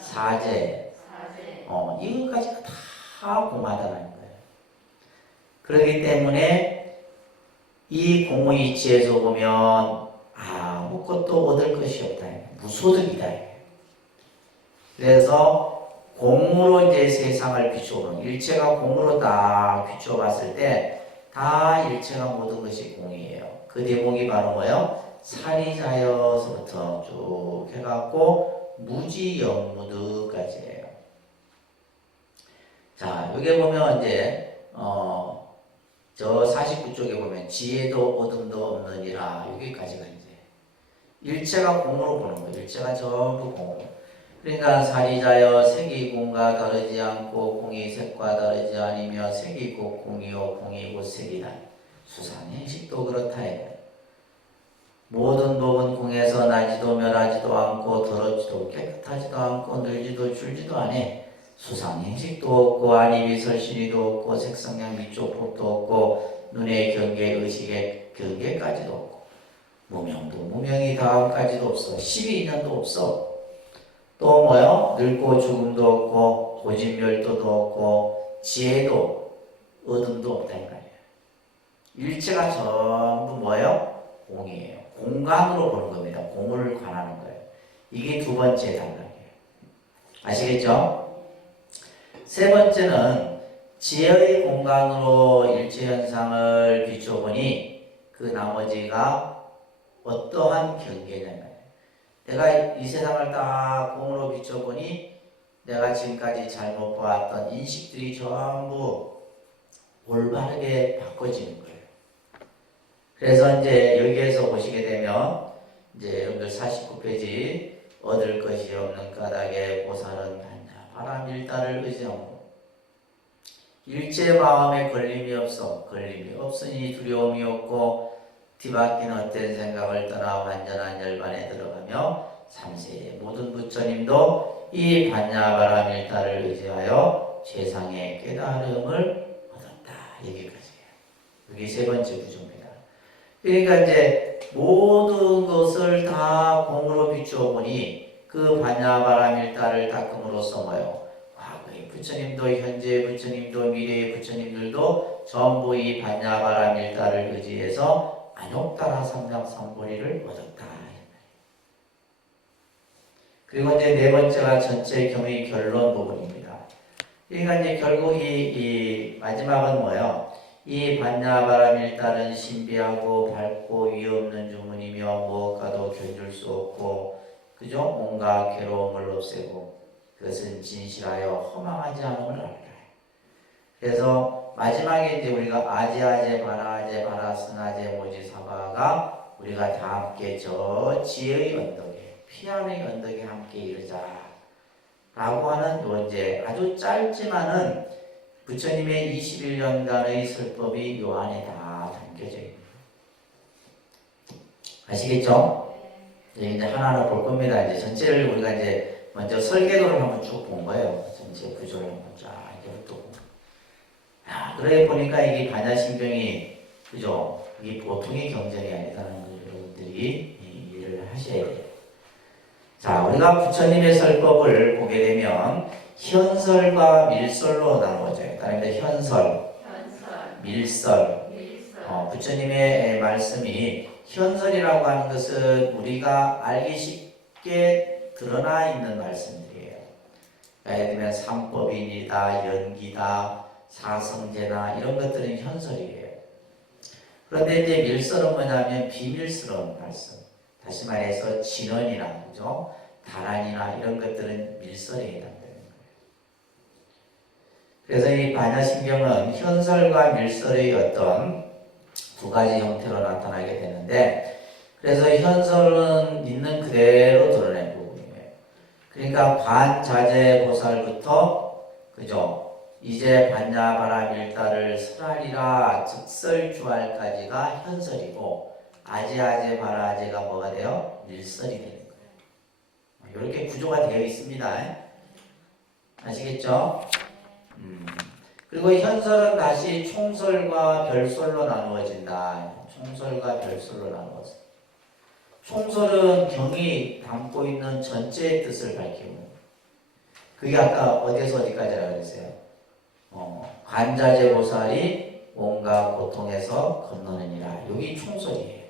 사제 이것까지가 다 공하다는 거예요. 그렇기 때문에 이 공의 이치에서 보면 아무것도 얻을 것이 없다. 무소득이다. 그래서 공으로 이제 세상을 비추어보는 일체가 공으로 딱 비추어봤을 때 다 일체가 모든 것이 공이에요. 그 대목이 바로 뭐예요? 사리자여서부터 쭉 해갖고 무지영무드까지예요. 자, 여기 보면 이제 저 49쪽에 보면 지혜도 어둠도 없느니라 여기까지가 이제 일체가 공으로 보는 거예요. 일체가 전부 공으로. 그러니까 사리자여 색이 공과 다르지 않고 공이 색과 다르지 아니며 색이 곧 공이요 공이 곧 색이다. 수상행식도 그렇다 해요. 모든 법은 공에서 나지도 멸하지도 않고 더럽지도 깨끗하지도 않고 늘지도 줄지도 않아. 수상행식도 없고 안입이 설신이도 없고 색성량 미조법도 없고 눈의 경계 의식의 경계까지도 없고 무명도 무명이 다음까지도 없어. 12인연도 없어. 또 뭐요? 늙고 죽음도 없고 고진멸도도 없고 지혜도 어둠도 없다 이 말이에요. 일체가 전부 뭐예요? 공이에요. 공간으로 보는 겁니다. 공을 관하는 거예요. 이게 두 번째 단락이에요. 아시겠죠? 세 번째는 지혜의 공간으로 일체 현상을 비춰보니 그 나머지가 어떠한 경계냐면 내가 이 세상을 딱 공으로 비춰보니 내가 지금까지 잘못 보았던 인식들이 전부 올바르게 바꿔지는 거예요. 그래서 이제 여기에서 보시게 되면 이제 여러분들 49페이지 얻을 것이 없는 까닭에 보살은 반야 바람 일다를 의지하고 일체 마음에 걸림이 없어. 걸림이 없으니 두려움이 없고 뒤바뀐 헛된 생각을 떠나 완전한 열반에 들어가며 3세의 모든 부처님도 이 반야바람 일다를 의지하여 세상의 깨달음을 얻었다. 여기까지예요. 이게 세 번째 구조입니다. 그러니까 이제 모든 것을 다 공으로 비추어 보니 그 반야바라밀다를 닦음으로써 뭐예요? 과거의 부처님도 현재의 부처님도 미래의 부처님들도 전부 이 반야바라밀다를 의지해서 안욕다라 삼삼삼보리를 얻었다. 그리고 이제 네 번째가 전체 경의 결론 부분입니다. 그러니까 이제 결국 이 마지막은 뭐예요? 이 반야바라밀다는 신비하고 밝고 위없는 주문이며 무엇과도 견줄 수 없고 그죠? 온갖 괴로움을 없애고 그것은 진실하여 허망하지 않음을 알라. 그래서 마지막에 이제 우리가 아제아제 바라아제 바라 스나제 모지사바가 우리가 다 함께 저 지혜의 언덕에 피안의 언덕에 함께 이르자 라고 하는 요 이제 아주 짧지만은 부처님의 21년간의 설법이 요 안에 다 담겨져 있는 아시겠죠? 이제 하나하나 볼 겁니다. 이제 전체를 우리가 이제 먼저 설계도를 한번 쭉 본 거예요. 전체 구조를 한번 쫙 이렇게 훑고. 그래 보니까 이게 반야심경이 그죠? 이게 보통의 경전이 아니다라는 걸 여러분들이 이해를 하셔야 돼요. 자, 우리가 부처님의 설법을 보게 되면 현설과 밀설로 나누어져요. 그러니까 현설, 밀설. 부처님의 말씀이 현설이라고 하는 것은 우리가 알기 쉽게 드러나 있는 말씀들이에요. 예를 들면 삼법인이다, 연기다, 사성제나 이런 것들은 현설이에요. 그런데 이제 밀설은 뭐냐면 비밀스러운 말씀. 다시 말해서 진언이나 그죠? 다란이나 이런 것들은 밀설에 해당되는 거예요. 그래서 이 반야심경은 현설과 밀설의 어떤 두 가지 형태로 나타나게 되는데, 그래서 현설은 있는 그대로 드러낸 부분이에요. 그러니까 반자재보살부터 그죠? 이제 반야바라밀다를 설하리라 즉설주할까지가 현설이고 아제아제 바라아제가 뭐가 돼요? 밀설이 되는 거예요. 이렇게 구조가 되어 있습니다. 아시겠죠? 그리고 현설은 다시 총설과 별설로 나누어진다. 총설과 별설로 나누어서 총설은 경이 담고 있는 전체의 뜻을 밝히는 그게 아까 어디에서 어디까지라고 그랬어요? 관자재보살이 온갖 고통에서 건너느니라. 여기 총설이에요.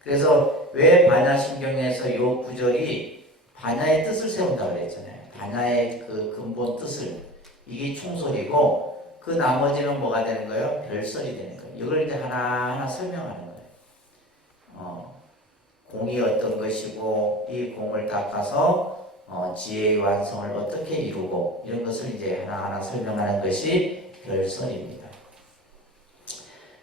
그래서 왜 반야심경에서 이 구절이 반야의 뜻을 세운다고 그랬잖아요. 반야의 그 근본 뜻을. 이게 총설이고 그 나머지는 뭐가 되는 거예요? 별설이 되는 거예요. 이걸 이제 하나하나 설명하는 거예요. 공이 어떤 것이고 이 공을 닦아서 지혜의 완성을 어떻게 이루고 이런 것을 이제 하나하나 설명하는 것이 별설입니다.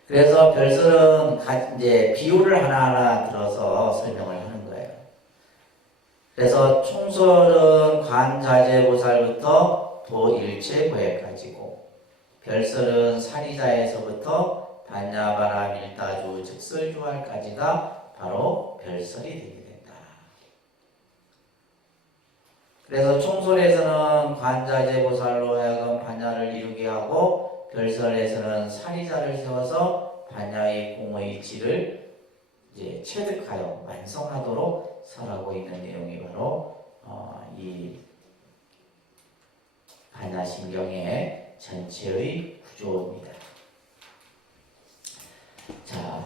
그래서 별설은 이제 비유를 하나하나 들어서 설명을 하는 거예요. 그래서 총설은 관자재보살부터 도일체고해까지고 별설은 사리자에서부터 반야바라밀다주 즉설주할까지가 바로 별설이 되게 된다. 그래서 총설에서는 관자재보살로 하여금 반야를 이루게 하고 별설에서는 사리자를 세워서 반야의 공의 질을 이제 체득하여 완성하도록 설하고 있는 내용이 바로 이 반야심경의 전체의 구조입니다. 자,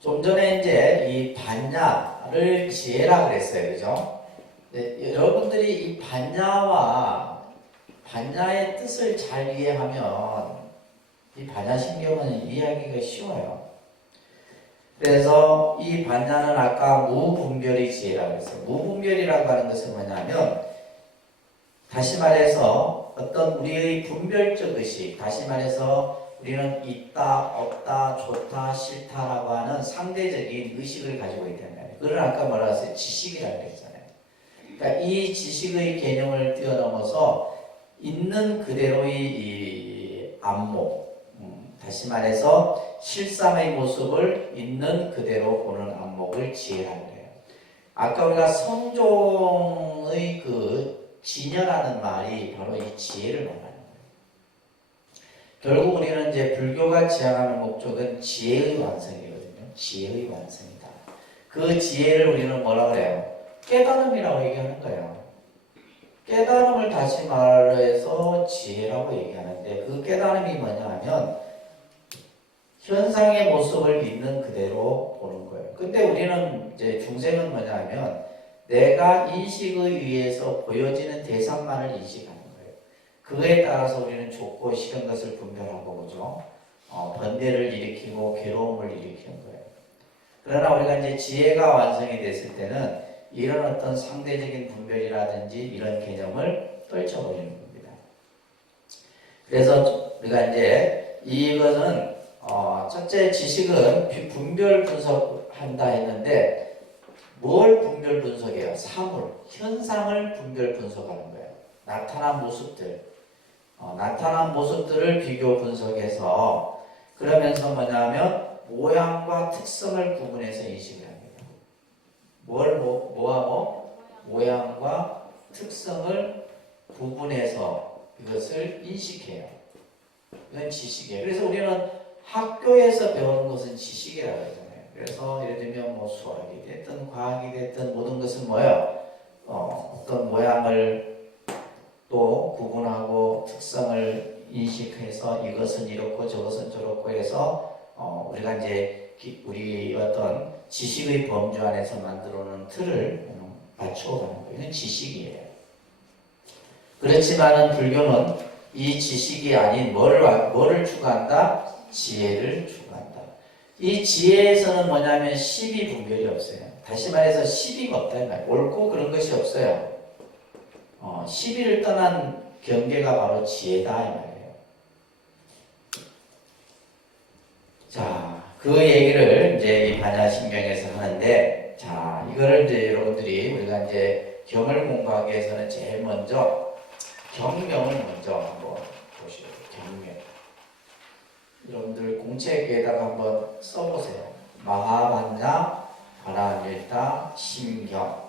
좀 전에 이제 이 반야를 지혜라 그랬어요, 그죠? 네, 여러분들이 이 반야와 반야의 뜻을 잘 이해하면 이 반야심경은 이해하기가 쉬워요. 그래서 이 반야는 아까 무분별의 지혜라고 했어요. 무분별이라고 하는 것은 뭐냐면 다시 말해서 어떤 우리의 분별적 의식, 다시 말해서 우리는 있다, 없다, 좋다, 싫다라고 하는 상대적인 의식을 가지고 있다는 거예요. 그걸 아까 뭐라고 했어요? 지식이라고 했잖아요. 그러니까 이 지식의 개념을 뛰어넘어서 있는 그대로의 이 안목, 다시 말해서 실상의 모습을 있는 그대로 보는 안목을 지혜라고 해요. 아까 우리가 성종의 그 진여라는 말이 바로 이 지혜를 말하는 거예요. 결국 우리는 이제 불교가 지향하는 목적은 지혜의 완성이거든요. 지혜의 완성이다. 그 지혜를 우리는 뭐라 그래요? 깨달음이라고 얘기하는 거예요. 깨달음을 다시 말해서 지혜라고 얘기하는데 그 깨달음이 뭐냐 하면 현상의 모습을 있는 그대로 보는 거예요. 근데 우리는 이제 중생은 뭐냐 하면 내가 인식에 의해서 보여지는 대상만을 인식하는 거예요. 그에 따라서 우리는 좋고 싫은 것을 분별하고 그죠? 번뇌를 일으키고 괴로움을 일으키는 거예요. 그러나 우리가 이제 지혜가 완성이 됐을 때는 이런 어떤 상대적인 분별이라든지 이런 개념을 떨쳐버리는 겁니다. 그래서 우리가 이제 이것은 첫째 지식은 분별 분석한다 했는데 뭘 분별 분석해요? 사물, 현상을 분별 분석하는 거예요. 나타난 모습들, 나타난 모습들을 비교 분석해서 그러면서 뭐냐면 모양과 특성을 구분해서 인식을 합니다. 뭐하고? 모양과 특성을 구분해서 이것을 인식해요. 이건 지식이에요. 그래서 우리는 학교에서 배우는 것은 지식이라고 하잖아요. 그래서 예를 들면 뭐 수학이 됐든 과학이 됐든 모든 것은 뭐예요? 어떤 모양을 또 구분하고 특성을 인식해서 이것은 이렇고 저것은 저렇고 해서 우리가 이제 우리 어떤 지식의 범주 안에서 만들어 놓은 틀을 맞춰가는 거예요. 이건 지식이에요. 그렇지만은 불교는 이 지식이 아닌 뭐를 추구한다? 지혜를 추구한다. 이 지혜에서는 뭐냐면 시비 분별이 없어요. 다시 말해서 시비가 없다 이 말이에요. 옳고 그런 것이 없어요. 시비를 떠난 경계가 바로 지혜다 이 말이에요. 자, 그 얘기를 이제 이 반야심경에서 하는데, 자, 이거를 이제 여러분들이 우리가 이제 경을 공부하기 위해서는 제일 먼저 경명을 먼저 한번 보시죠. 경명. 여러분들 공책에다가 한번 써보세요. 마하반야 바라밀다 심경.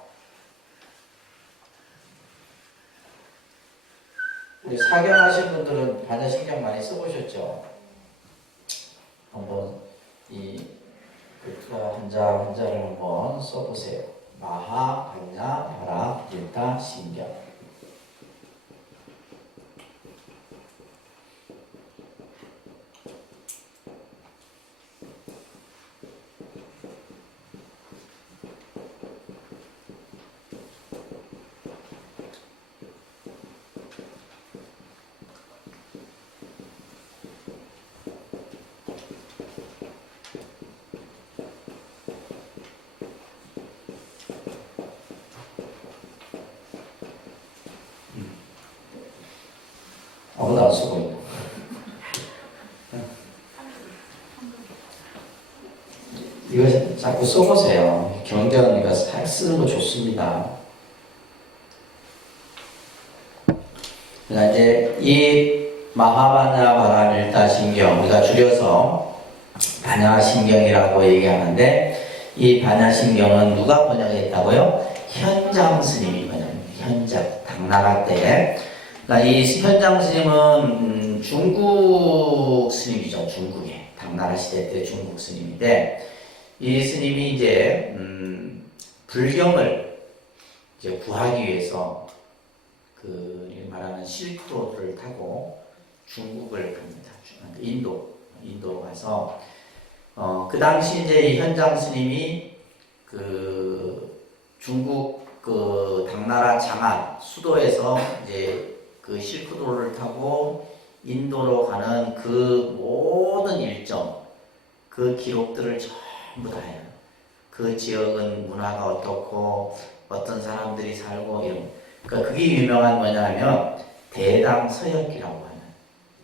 우리 사경하신 분들은 반야심경 많이 써보셨죠? 한번 이 한자를 한번 써보세요. 마하반야 바라밀다 심경. 아무도 안 쓰고 있네. 이거 자꾸 써보세요. 경전 이거 쓰는 거 좋습니다. 그러니까 이제 이 마하반야 바라밀다 신경 우리가 줄여서 반야신경이라고 얘기하는데 이 반야신경은 누가 번역했다고요? 현장 스님이 번역합니다. 현장 당나라 때. 그러니까 이 현장 스님은 중국 스님이죠. 중국에 당나라 시대 때 중국 스님인데 이 스님이 이제 불경을 이제 구하기 위해서 그 말하는 실크로드를 타고 중국을 갑니다. 인도로 가서 그 당시 이제 이 현장 스님이 그 중국 그 당나라 장안 수도에서 이제 그 실크로드를 타고 인도로 가는 그 모든 일정 그 기록들을 전부 다 해요. 그 지역은 문화가 어떻고 어떤 사람들이 살고 이런. 그러니까 그게 유명한 뭐냐면 대당서역기라고 하는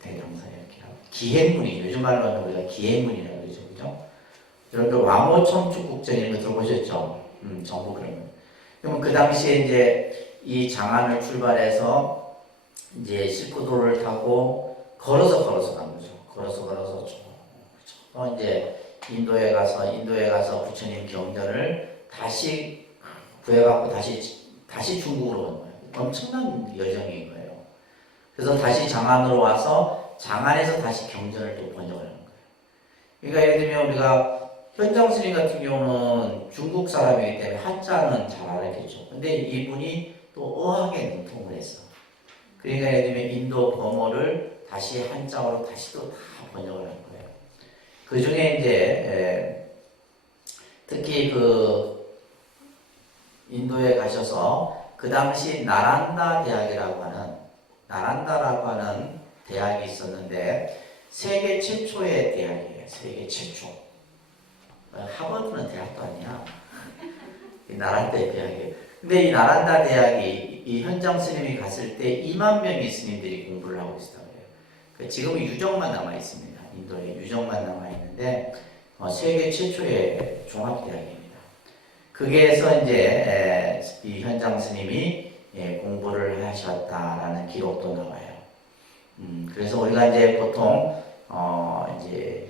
대당서역기라고 기행문이 요즘 말로 하면 우리가 기행문이라고 그러죠, 그죠? 여러분들 왕호청축국전 이런 거 들어보셨죠? 전부 그러면. 그러면 그 당시에 이제 이 장안을 출발해서 이제 실크도를 타고 걸어서 가는 거죠. 걸어서 이제 인도에 가서 부처님 경전을 다시 구해갖고 다시 중국으로 온 거예요. 엄청난 여정인 거예요. 그래서 다시 장안으로 와서 장안에서 다시 경전을 또 번역을 하는 거예요. 그러니까 예를 들면 우리가 현장 스님 같은 경우는 중국 사람이기 때문에 한자는 잘 알겠죠. 근데 이분이 또 어학에 능통을 했어. 그러니까 예를 들면 인도 범어를 다시 한자어로 다시 또 다 번역을 한 거예요. 그 중에 이제 특히 그 인도에 가셔서 그 당시 나란다라고 하는 대학이 있었는데 세계 최초의 대학이에요. 세계 최초. 하버드는 대학도 아니야. 나란다 대학이에요. 근데 이 나란다 대학이 이 현장 스님이 갔을 때 2만 명의 스님들이 공부를 하고 있었다고 해요. 지금은 유적만 남아 있습니다. 인도에 유적만 남아 있는데 세계 최초의 종합대학입니다. 거기에서 이제 이 현장 스님이 공부를 하셨다라는 기록도 나와요. 그래서 우리가 이제 보통 이제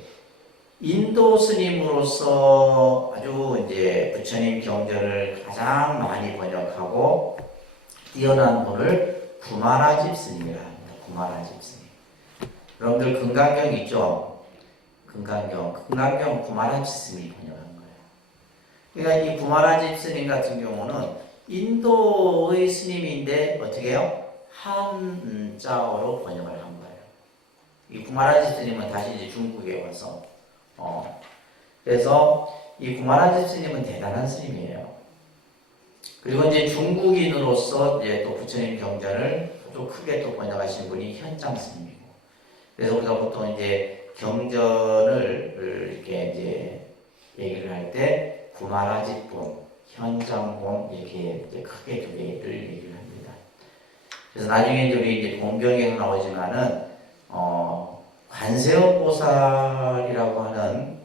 인도 스님으로서 아주 이제 부처님 경전을 가장 많이 번역하고 뛰어난 분을 구마라집 스님이라 합니다. 구마라집 스님. 여러분들 금강경 있죠? 금강경 구마라집 스님이 번역한 거예요. 그러니까 이 구마라집 스님 같은 경우는 인도의 스님인데 어떻게 해요? 한자어로 번역을 한 거예요. 이 구마라집 스님은 다시 이제 중국에 와서 그래서 이 구마라집 스님은 대단한 스님이에요. 그리고 이제 중국인으로서 이제 또 부처님 경전을 좀 크게 또 번역하신 분이 현장 스님이고. 그래서 우리가 보통 이제 경전을 이렇게 이제 얘기를 할 때 구마라집본, 현장본 이렇게 이제 크게 두 개를 얘기를 합니다. 그래서 나중에 이제 우리 이제 본경에 나오지만은 관세음 보살이라고 하는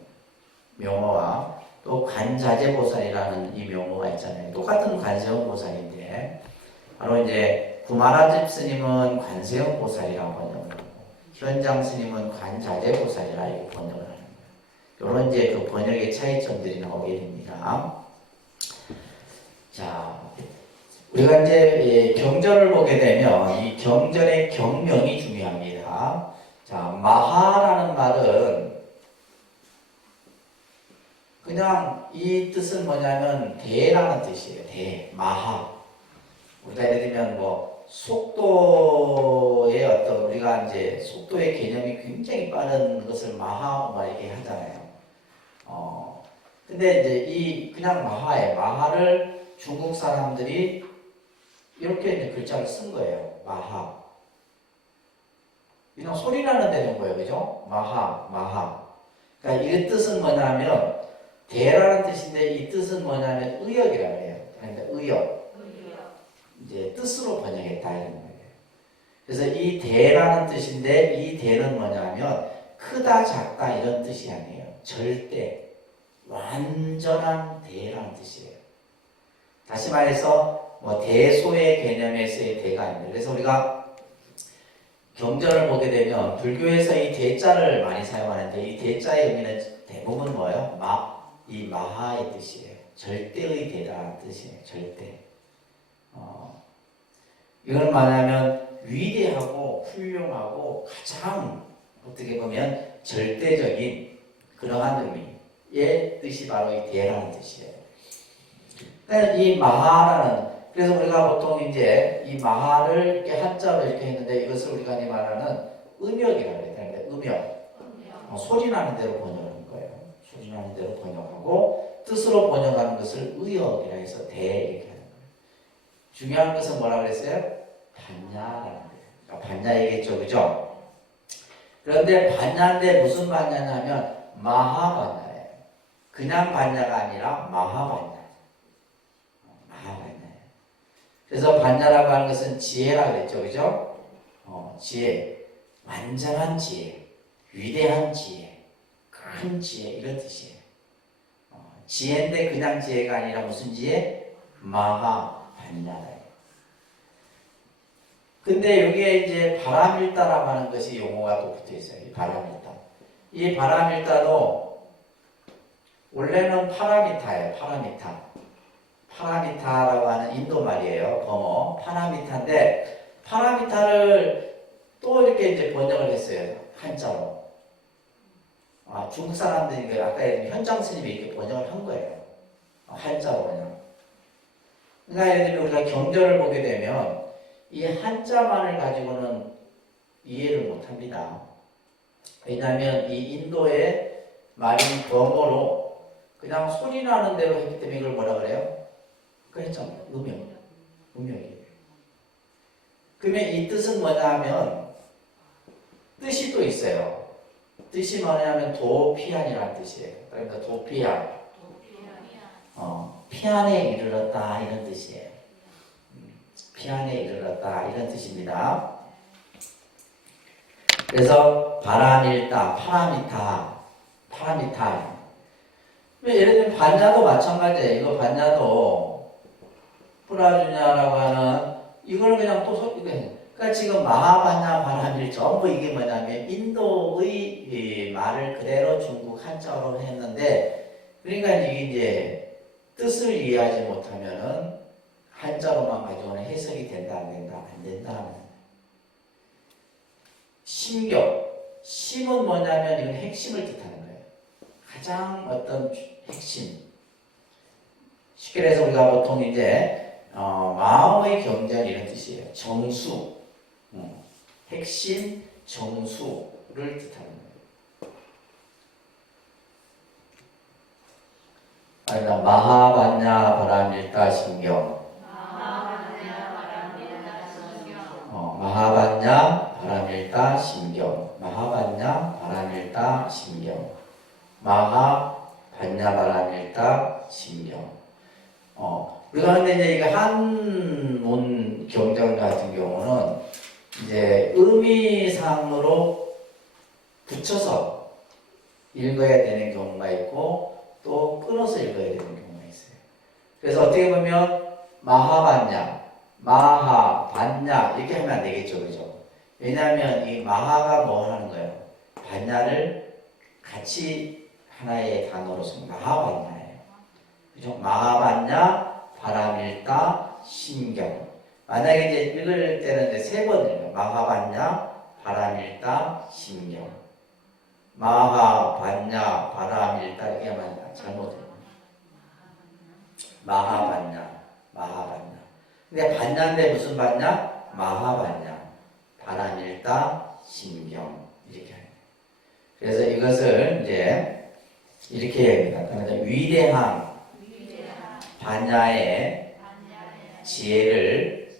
명호와 또 관자재보살이라는 이 명호가 있잖아요. 똑같은 관세음 보살인데 바로 이제 구마라집 스님은 관세음 보살이라고 번역을 하고 현장 스님은 관자재보살이라 이렇게 번역을 하는 거예요. 이런 이제 그 번역의 차이점들이 나오게 됩니다. 자, 우리가 이제 경전을 보게 되면 이 경전의 경명이 중요합니다. 자, 마하라는 말은 그냥 이 뜻은 뭐냐면 대라는 뜻이에요. 대, 마하. 우리가 예를 들면 뭐 속도의 어떤 우리가 이제 속도의 개념이 굉장히 빠른 것을 마하 막 이렇게 하잖아요. 근데 이제 이 그냥 마하를 중국 사람들이 이렇게 이제 글자를 쓴 거예요. 마하. 그냥 소리 나는 데는 거예요. 그죠? 마하. 그러니까 이 뜻은 뭐냐면 대라는 뜻인데 이 뜻은 뭐냐면 의역이라고 해요. 그러니까 의역. 이제 뜻으로 번역했다 이런 거예요. 그래서 이 대라는 뜻인데 이 대는 뭐냐면 크다 작다 이런 뜻이 아니에요. 절대 완전한 대라는 뜻이에요. 다시 말해서 뭐 대소의 개념에서의 대가 아닙니다. 그래서 우리가 경전을 보게 되면 불교에서 이 대자를 많이 사용하는데 이 대자의 의미는 대부분 뭐예요? 이 마하의 뜻이에요. 절대의 대다라는 뜻이에요. 절대. 이건 뭐냐면 위대하고 훌륭하고 가장 어떻게 보면 절대적인 그러한 의미의 뜻이 바로 이 대라는 뜻이에요. 이 마하라는 그래서 우리가 보통 이제 이 마하를 이렇게 한자로 이렇게 했는데 이것을 우리가 말하는 음역이라고 해야 되는데 음역. 소리 나는 대로 번역하는 거예요. 소리 나는 대로 번역하고 뜻으로 번역하는 것을 의역이라 해서 대 이렇게 하는 거예요. 중요한 것은 뭐라고 그랬어요? 반야라는 거예요. 그러니까 반야 얘기했죠. 그죠? 그런데 반야인데 무슨 반야냐면 마하반야예요. 그냥 반야가 아니라 마하반야. 그래서 반야라고 하는 것은 지혜라고 그랬죠. 그죠? 지혜. 완전한 지혜. 위대한 지혜. 큰 지혜. 이런 뜻이에요. 지혜인데 그냥 지혜가 아니라 무슨 지혜? 마하반야다. 근데 여기에 이제 바람일다라고 하는 것이 용어가 또 붙어 있어요. 이 바람일다. 이 바람일다도 원래는 파라미타예요. 파라미타라고 하는 인도 말이에요. 범어 파라미타인데 파라미타를 또 이렇게 이제 번역을 했어요. 한자로. 중국 사람들이 아까 현장 스님이 이렇게 번역을 한 거예요. 한자로 그냥. 그러니까 예를 들면 우리가 경전을 보게 되면 이 한자만을 가지고는 이해를 못합니다. 왜냐하면 이 인도의 말인 범어로 그냥 소리 나는 대로 했기 때문에 이걸 뭐라 그래요? 그랬잖아요. 음역이에요. 그러면 이 뜻은 뭐냐 하면 뜻이 또 있어요. 뜻이 뭐냐면 도피안이라는 뜻이에요. 그러니까 도피안. 피안에 이르렀다 이런 뜻이에요. 피안에 이르렀다 이런 뜻입니다. 그래서 바람일다, 파라미타. 예를 들면 반야도 마찬가지예요. 이거 반야도 프라주냐라고 하는 이걸 그냥 또 그러니까 지금 마하반야 바람일 전부 이게 뭐냐면 인도의 말을 그대로 중국 한자어로 했는데 그러니까 이게 이제 뜻을 이해하지 못하면은 한자로만 가지고는 해석이 된다 안 된다. 심경. 심은 뭐냐면 이건 핵심을 뜻하는 거예요. 가장 어떤 핵심. 쉽게 해서 우리가 보통 이제 마음의 경전 이런 뜻이에요. 정수. 핵심, 정수를 뜻하는 거예요. 아니다. 마하반야 바람일다 신경. 마하반야 바람일다 신경. 마하반야 바람일다 신경. 마하반야 바람일다 신경. 우리가 근데 이제 이게 한문 경전 같은 경우는 이제 의미상으로 붙여서 읽어야 되는 경우가 있고 또 끊어서 읽어야 되는 경우가 있어요. 그래서 어떻게 보면 마하반야, 마하반야 이렇게 하면 안 되겠죠, 그죠? 왜냐하면 이 마하가 뭐 하는 거예요? 반야를 같이 하나의 단어로 쓰면 마하반야예요. 그죠? 마하반야 바람일다 신경. 만약에 이제 읽을 때는 이제 세 번 읽어요. 마하반야 바람일다 신경. 마하반야 바람일다 이렇게 하면 잘못해요. 마하반야. 근데 반야인데 무슨 반야? 마하반야. 바람일다 신경. 이렇게 해요. 그래서 이것을 이제 이렇게 해야 됩니다. 그러니까 위대한 반야의 지혜를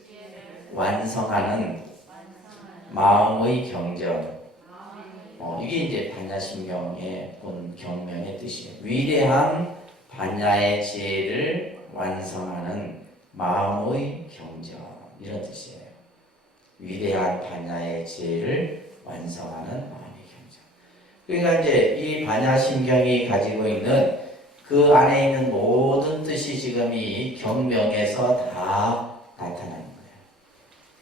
완성하는 마음의 경전. 이게 이제 반야신경의 본 경명의 뜻이에요. 위대한 반야의 지혜를 완성하는 마음의 경전 이런 뜻이에요. 위대한 반야의 지혜를 완성하는 마음의 경전. 그러니까 이제 이 반야신경이 가지고 있는 그 안에 있는 모든 뜻이 지금 이 경명에서 다 나타나는 거예요.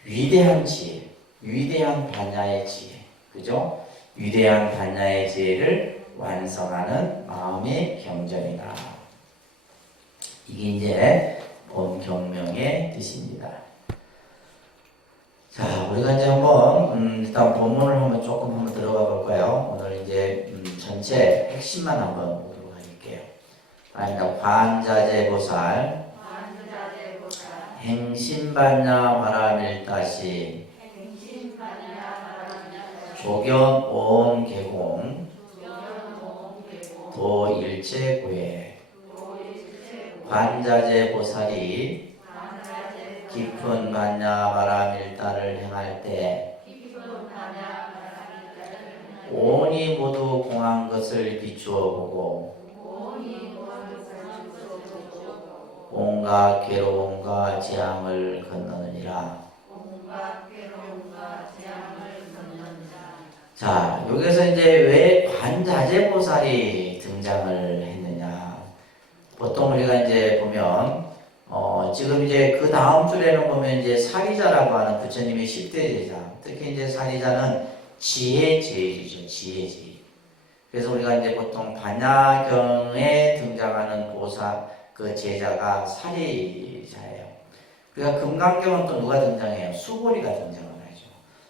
위대한 지혜, 위대한 반야의 지혜, 그죠? 위대한 반야의 지혜를 완성하는 마음의 경전이다. 이게 이제 본 경명의 뜻입니다. 자, 우리가 이제 한번 일단 본문을 한번 조금 들어가 볼까요? 오늘 이제 전체 핵심만 한번 보도록 할게요. 아니다. 관자재보살 행신반야 바람일다시 조견온 도일체구에 관자재보살이 깊은 반야 바람일다를 행할 때 온이 모두 공한 것을 비추어 보고 온갖 괴로움과 재앙을 건너느니라. 자, 여기서 이제 왜 관자재보살이 등장을 했느냐. 보통 우리가 이제 보면, 지금 이제 그 다음 줄에는 보면 이제 사리자라고 하는 부처님의 10대 제자. 특히 이제 사리자는 지혜제일이죠. 지혜제일. 그래서 우리가 이제 보통 반야경에 등장하는 보살, 그 제자가 사리자예요. 그러니까 금강경은 또 누가 등장해요? 수고리가 등장을 하죠.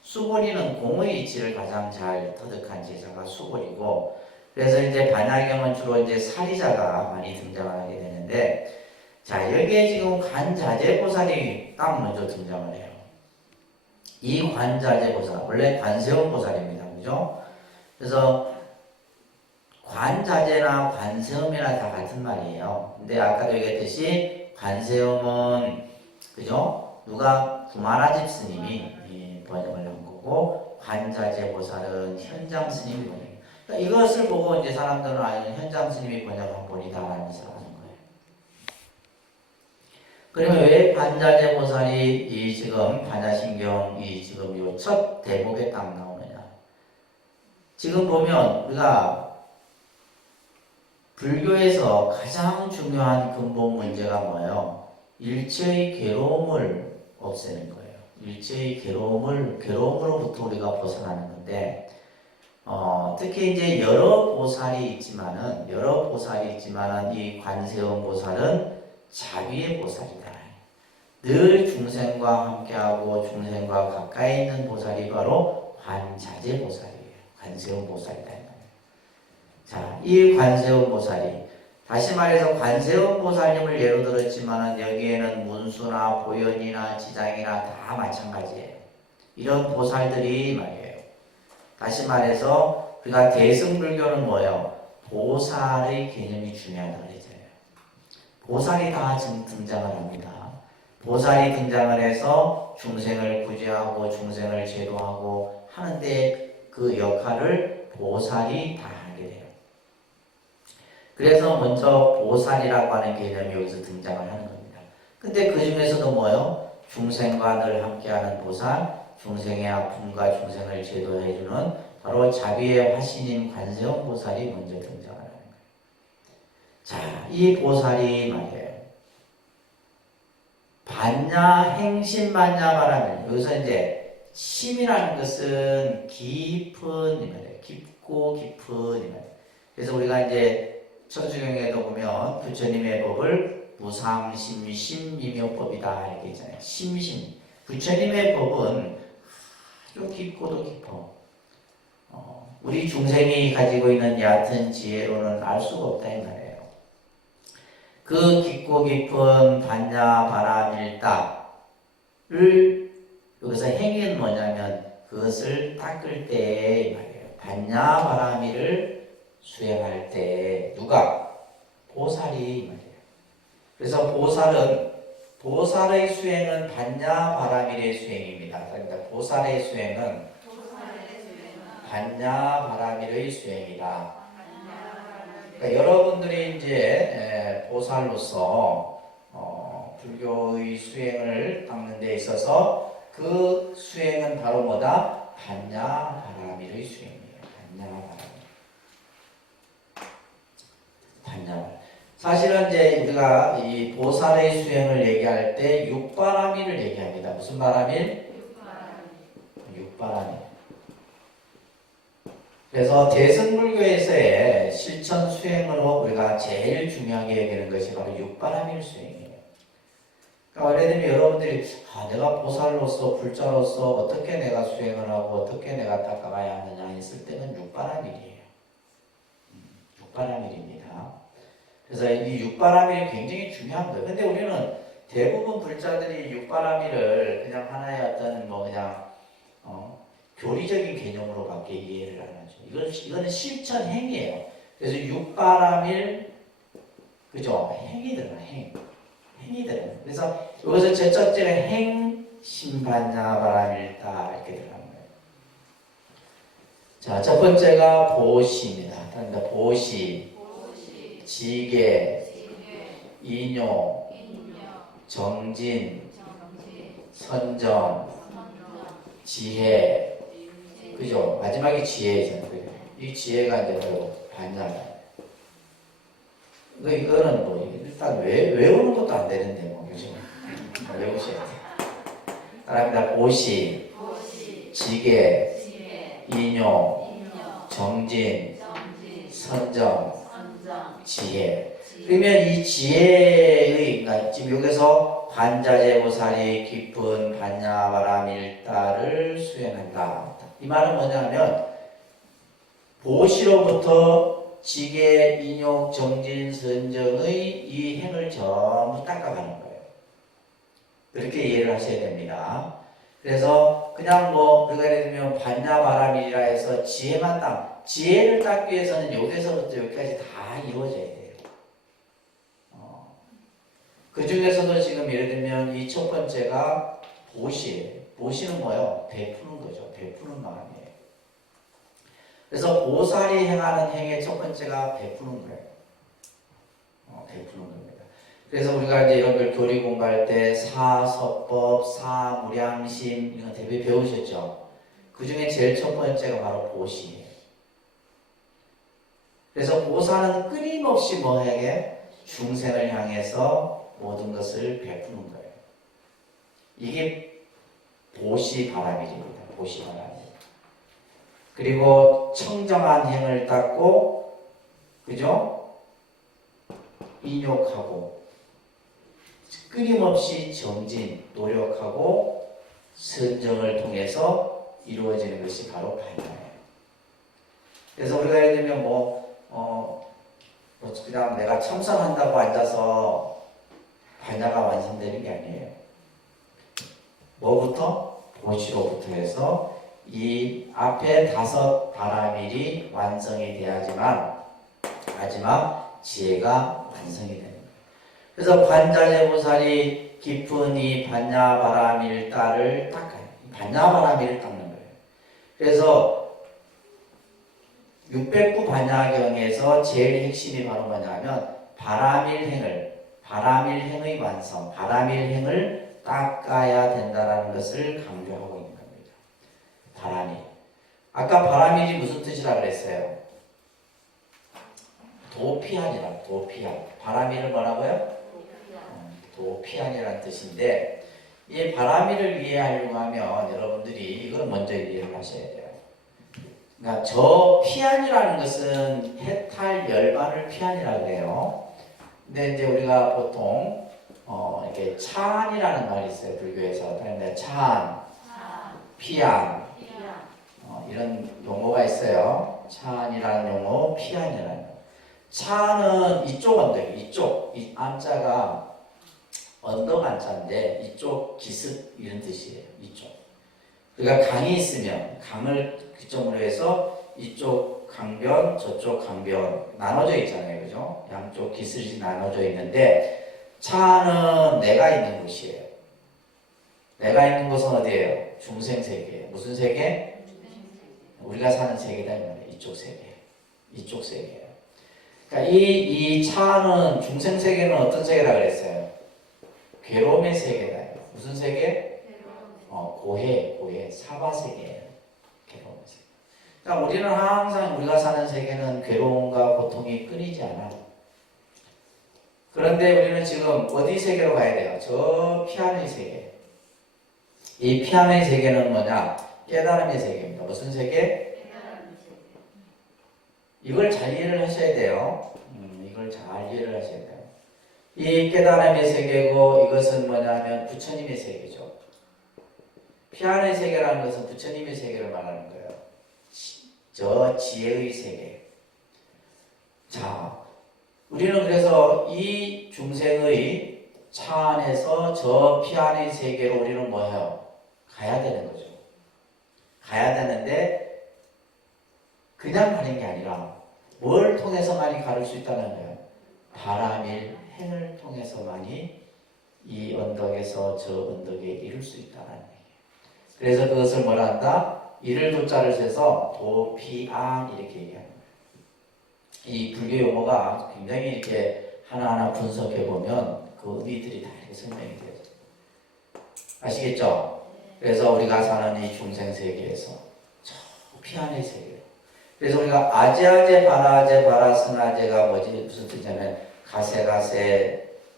수고리는 공의 이치를 가장 잘 터득한 제자가 수고리고, 그래서 이제 반야경은 주로 이제 사리자가 많이 등장하게 되는데, 자, 여기에 지금 관자재보살이 딱 먼저 등장을 해요. 이 관자재보살, 원래 관세음보살입니다. 그죠? 그래서 관자재나 관세음이나 다 같은 말이에요. 근데 아까도 얘기했듯이 관세음은, 그죠? 누가 구마라집 스님이 번역을 한 거고, 관자재보살은 현장 스님이 번역해요. 그러니까 이것을 보고 이제 사람들은 현장 스님이 번역한 본이다라는 생각을 하는 거예요. 그러면 왜 관자재보살이 이 지금 반야신경 지금 요 첫 대목에 딱 나오느냐? 지금 보면 우리가 불교에서 가장 중요한 근본 문제가 뭐예요? 일체의 괴로움을 없애는 거예요. 일체의 괴로움으로부터 우리가 벗어나는 건데, 특히 이제 여러 보살이 있지만은 이 관세음 보살은 자비의 보살이다. 늘 중생과 함께하고 중생과 가까이 있는 보살이 바로 관자재 보살이에요. 관세음 보살이다. 자, 이 관세음 보살이, 다시 말해서 관세음 보살님을 예로 들었지만은 여기에는 문수나 보현이나 지장이나 다 마찬가지예요. 이런 보살들이 말이에요. 다시 말해서 우리가 대승불교는 뭐예요? 보살의 개념이 중요하다고 그랬잖아요. 보살이 다 지금 등장을 합니다. 보살이 등장을 해서 중생을 구제하고 중생을 제도하고 하는데 그 역할을 보살이 다 하게 돼요. 그래서 먼저 보살이라고 하는 개념이 여기서 등장을 하는 겁니다. 근데 그 중에서도 뭐예요? 중생과 늘 함께하는 보살, 중생의 아픔과 중생을 제도해주는 바로 자비의 화신인 관세음 보살이 먼저 등장을 하는 거예요. 자, 이 보살이 말이에요. 반야 행심 반야 바라면, 여기서 이제 심이라는 것은 깊은 말이에요. 깊고 깊은 말이에요. 그래서 우리가 이제 천수경에도 보면 부처님의 법을 무상심심미묘법이다 이렇게 있잖아요. 심심. 부처님의 법은 아주 깊고도 깊어. 우리 중생이 가지고 있는 얕은 지혜로는 알 수가 없다 이 말이에요. 그 깊고 깊은 반야 바라밀다를 여기서 행위는 뭐냐면 그것을 닦을 때 말이에요. 반야 바라밀을 수행할 때 누가? 보살이 말이에요. 그래서 보살의 수행은 반야 바라밀의 수행입니다. 그러니까 보살의 수행은 반야 바라밀의 수행이다. 그러니까 여러분들이 이제 보살로서 불교의 수행을 닦는 데 있어서 그 수행은 바로 뭐다? 반야 바라밀의 수행이에요. 반야. 사실은 이제 우리가 이 보살의 수행을 얘기할 때 육바라밀을 얘기합니다. 무슨 바라밀? 육바라밀. 그래서 대승불교에서의 실천 수행으로 우리가 제일 중요하게 얘기하는 것이 바로 육바라밀 수행이에요. 그러니까 예를 들면 여러분들이 내가 보살로서 불자로서 어떻게 내가 수행을 하고 어떻게 내가 닦아가야 하느냐 했을 때는 육바라밀이에요. 육바라밀입니다. 그래서 이 육바라밀이 굉장히 중요한 거예요. 근데 우리는 대부분 불자들이 육바라밀을 그냥 하나의 어떤 교리적인 개념으로밖에 이해를 안 하죠. 이거는 실천 행위예요. 그래서 육바라밀, 그죠? 행위들은 행위들은. 그래서 여기서 제 첫째가 행심반야 바라밀다 이렇게 들어가는 거예요. 자, 첫 번째가 보시입니다. 그러니까 보시, 지계, 인요, 정진, 선정, 지혜. 그죠? 마지막에 지혜잖아요. 이 지혜가 이제 바로 반야다. 이거는 뭐 일단 외우는 것도 안 되는데 뭐 요즘 외우셔야 돼요. 따라합니다. 보시, 지계, 인요, 정진, 선정, 지혜. 그러면 이 지혜의, 그러니까 지금 여기서 반자재보살이 깊은 반야바라밀다를 수행한다. 이 말은 뭐냐면 보시로부터 지계, 인욕, 정진, 선정의 이 행을 전부 닦아가는 거예요. 그렇게 이해를 하셔야 됩니다. 그래서 그냥 우리가 예를 들면 반야바라밀이라 해서 지혜만 지혜를 닦기 위해서는 여기서부터 여기까지 다 이루어져야 돼요. 그 중에서도 지금 예를 들면 이 첫 번째가 보시예요. 보시는 뭐예요? 베푸는 거죠. 베푸는 마음이에요. 그래서 보살이 행하는 행의 첫 번째가 베푸는 거예요. 베푸는 겁니다. 그래서 우리가 이제 이런 걸 교리 공부할 때 사서법, 사무량심 이런 거 대부분 배우셨죠? 그 중에 제일 첫 번째가 바로 보시예요. 그래서 보살은 끊임없이 뭐에게 중생을 향해서 모든 것을 베푸는 거예요. 이게 보시바라밀입니다. 보시바라밀. 그리고 청정한 행을 닦고, 그죠? 인욕하고, 끊임없이 정진, 노력하고, 선정을 통해서 이루어지는 것이 바로 반야예요. 그래서 우리가 예를 들면 그냥 내가 참선한다고 앉아서 반야가 완성되는 게 아니에요. 뭐부터? 보시로부터 해서 이 앞에 5 바라밀이 완성이 돼야지만 마지막 지혜가 완성이 되는 거예요. 그래서 반자재보살이 깊은 이 반야바라밀다를 닦아요. 반야바라밀을 닦는 거예요. 그래서 609 반야경에서 제일 핵심이 바로 뭐냐면 바라밀행의 완성, 바라밀행을 닦아야 된다는 것을 강조하고 있는 겁니다. 바라밀. 아까 바라밀이 무슨 뜻이라 그랬어요? 도피안이라, 도피안. 바라밀은 뭐라고요? 도피안이라는 뜻인데, 이 바라밀을 이해하려고 하면 여러분들이 이걸 먼저 이해를 하셔야 돼요. 그러니까 저 피안이라는 것은 해탈 열반을 피안이라고 해요. 근데 이제 우리가 보통 이렇게 차안이라는 말이 있어요. 불교에서. 그런데 차안, 피안 이런 용어가 있어요. 차안이라는 용어, 피안이라는 용어. 차안은 이쪽 언덕, 이 안자가 언덕 안자인데 이쪽 기슭 이런 뜻이에요. 이쪽. 그러니까 강이 있으면 강을 기점으로 해서 이쪽 강변, 저쪽 강변 나눠져 있잖아요. 그죠? 양쪽 기슭이 나눠져 있는데 차는 내가 있는 곳이에요. 내가 있는 곳은 어디예요? 중생세계예요. 무슨 세계? 우리가 사는 세계다 이 말이에요. 이쪽 세계. 이쪽 세계예요. 그러니까 이 차는 중생세계는 어떤 세계라 그랬어요? 괴로움의 세계다. 무슨 세계? 고해, 사바세계예요. 괴로움의 세계. 그러니까 우리는 항상 우리가 사는 세계는 괴로움과 고통이 끊이지 않아. 그런데 우리는 지금 어디 세계로 가야 돼요? 저 피안의 세계. 이 피안의 세계는 뭐냐? 깨달음의 세계입니다. 무슨 세계? 이걸 잘 이해를 하셔야 돼요. 이걸 잘 이해를 하셔야 돼요. 이 깨달음의 세계고 이것은 뭐냐면 부처님의 세계죠. 피안의 세계라는 것은 부처님의 세계를 말하는 거예요. 저 지혜의 세계. 자, 우리는 그래서 이 중생의 차 안에서 저 피안의 세계로 우리는 뭐예요? 가야 되는 거죠. 가야 되는데 그냥 가는 게 아니라 뭘 통해서만이 가를 수 있다는 거예요? 바라밀 행을 통해서만이 이 언덕에서 저 언덕에 이룰 수 있다는 얘기예요. 그래서 그것을 뭐라 한다? 이를 도자를 써서 도피안 이렇게 얘기하는 거예요. 이 불교 용어가 굉장히 이렇게 하나하나 분석해 보면 그 의미들이 다 이렇게 설명이 돼요. 아시겠죠? 그래서 우리가 사는 이 중생 세계에서 저 피안의 세계. 그래서 우리가 아제아제 바라제 바라스나제가 뭐지 무슨 뜻이냐면 가세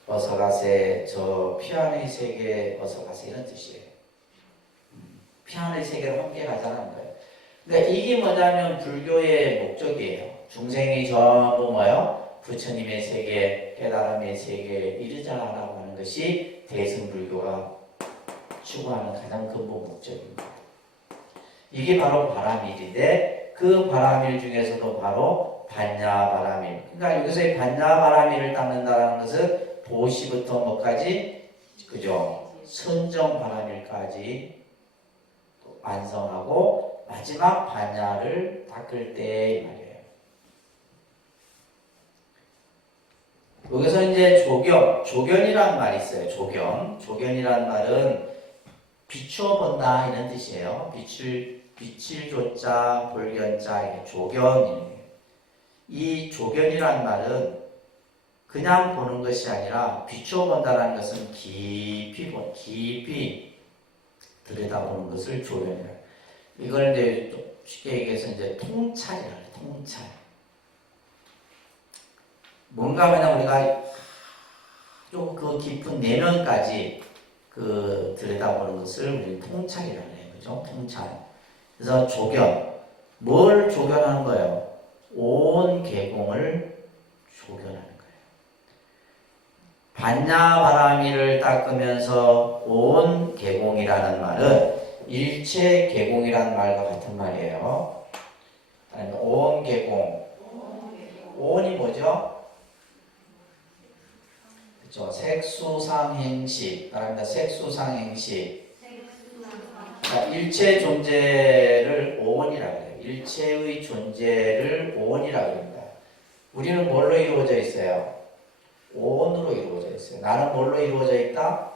어서 가세 저 피안의 세계 어서 가세 이런 뜻이에요. 피안의 세계로 함께 가자는 거예요. 그러니까 이게 뭐냐면 불교의 목적이에요. 중생이 전부 뭐요? 부처님의 세계, 깨달음의 세계에 이르자라고 하는 것이 대승불교가 추구하는 가장 근본 목적입니다. 이게 바로 바라밀인데 그 바라밀 중에서도 바로 반야바라밀. 그러니까 여기서의 반야바라밀을 닦는다는 것은 보시부터 뭐까지 그죠? 선정바라밀까지 완성하고 마지막 반야를 닦을 때 이 말이에요. 여기서 이제 조견이라는 말이 있어요. 조견이라는 말은 비추어 본다 이런 뜻이에요. 빛을 조자 볼견자 이게 조견이에요. 이 조견이라는 말은 그냥 보는 것이 아니라 비추어 본다라는 것은 깊이 들여다보는 것을 조견이라. 이걸 이제 쉽게 얘기해서 이제 통찰이라 해요. 통찰. 뭔가 하면 우리가 좀 그 깊은 내면까지 그 들여다보는 것을 우리 통찰이라고 해요. 그죠? 통찰. 그래서 조견. 뭘 조견하는 거예요? 온 계공을 조견하는 거예요. 반야바라밀을 닦으면서 온 계공이라는 말은 일체 계공이라는 말과 같은 말이에요. 온 계공. 온이 뭐죠? 그렇죠. 색수상행식, 따라합니다. 색수상행식. 그러니까 일체 존재를 오온이라고 해요. 일체의 존재를 오온이라고 합니다. 우리는 뭘로 이루어져 있어요? 오온으로 이루어져 있어요. 나는 뭘로 이루어져 있다?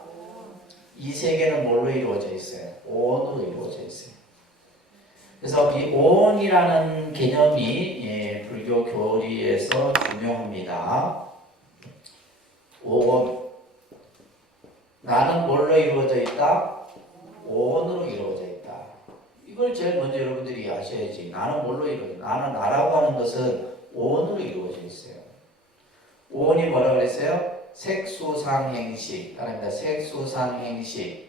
이 세계는 뭘로 이루어져 있어요? 오온으로 이루어져 있어요. 그래서 이 오온이라는 개념이 불교 교리에서 중요합니다. 오온. 나는 뭘로 이루어져 있다? 오온으로 이루어져 있다. 이걸 제일 먼저 여러분들이 아셔야지. 나는 뭘로 이루어져 있다? 나는 나라고 하는 것은 오온으로 이루어져 있어요. 오온이 뭐라고 그랬어요? 색수상행식. 따라합니다. 색수상행식.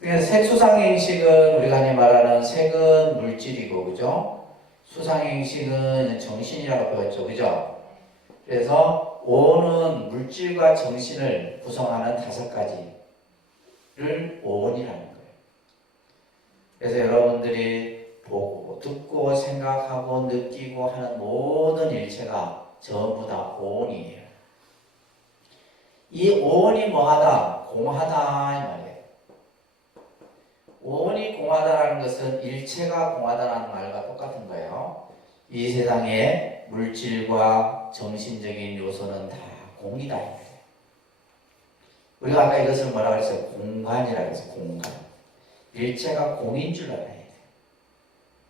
그래서 색수상행식은 우리가 흔히 말하는 색은 물질이고, 그죠? 수상행식은 정신이라고 배웠죠. 그죠? 그래서 오온은 물질과 정신을 구성하는 5가지를 오온이라는 거예요. 그래서 여러분들이 보고, 듣고, 생각하고, 느끼고 하는 모든 일체가 전부 다 오온이에요. 이 오온이 뭐하다? 공하다 이 말이에요. 오온이 공하다라는 것은 일체가 공하다라는 말과 똑같은 거예요. 이 세상에 물질과 정신적인 요소는 다 공이다. 우리가 아까 이것을 뭐라고 했어요? 공간이라고 했어요. 공간. 일체가 공인 줄 알아야 돼요.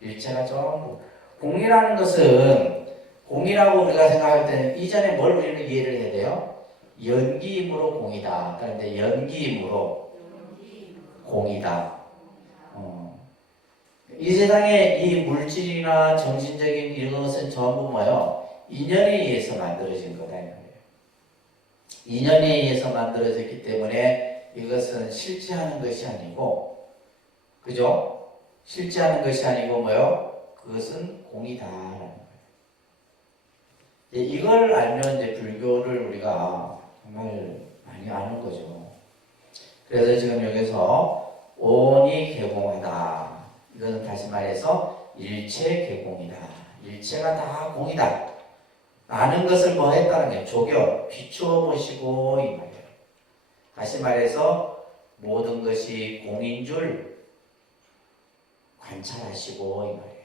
일체가 전부. 공이라는 것은 공이라고 우리가 생각할 때는 이전에 뭘 우리는 이해를 해야 돼요? 연기임으로 공이다. 그런데 연기임으로 공이다. 이 세상에 이 물질이나 정신적인 이런 것은 전부 뭐예요? 인연에 의해서 만들어진 거다. 인연에 의해서 만들어졌기 때문에 이것은 실제하는 것이 아니고, 그죠? 실제하는 것이 아니고 뭐요? 그것은 공이다라는 거예요. 이걸 알면 이제 불교를 우리가 정말 많이 아는 거죠. 그래서 지금 여기서 오온이 개공하다. 이것은 다시 말해서 일체 개공이다. 일체가 다 공이다. 아는 것을 뭐 했다는 거예요? 조견, 비추어 보시고 이 말이에요. 다시 말해서 모든 것이 공인 줄 관찰하시고 이 말이에요.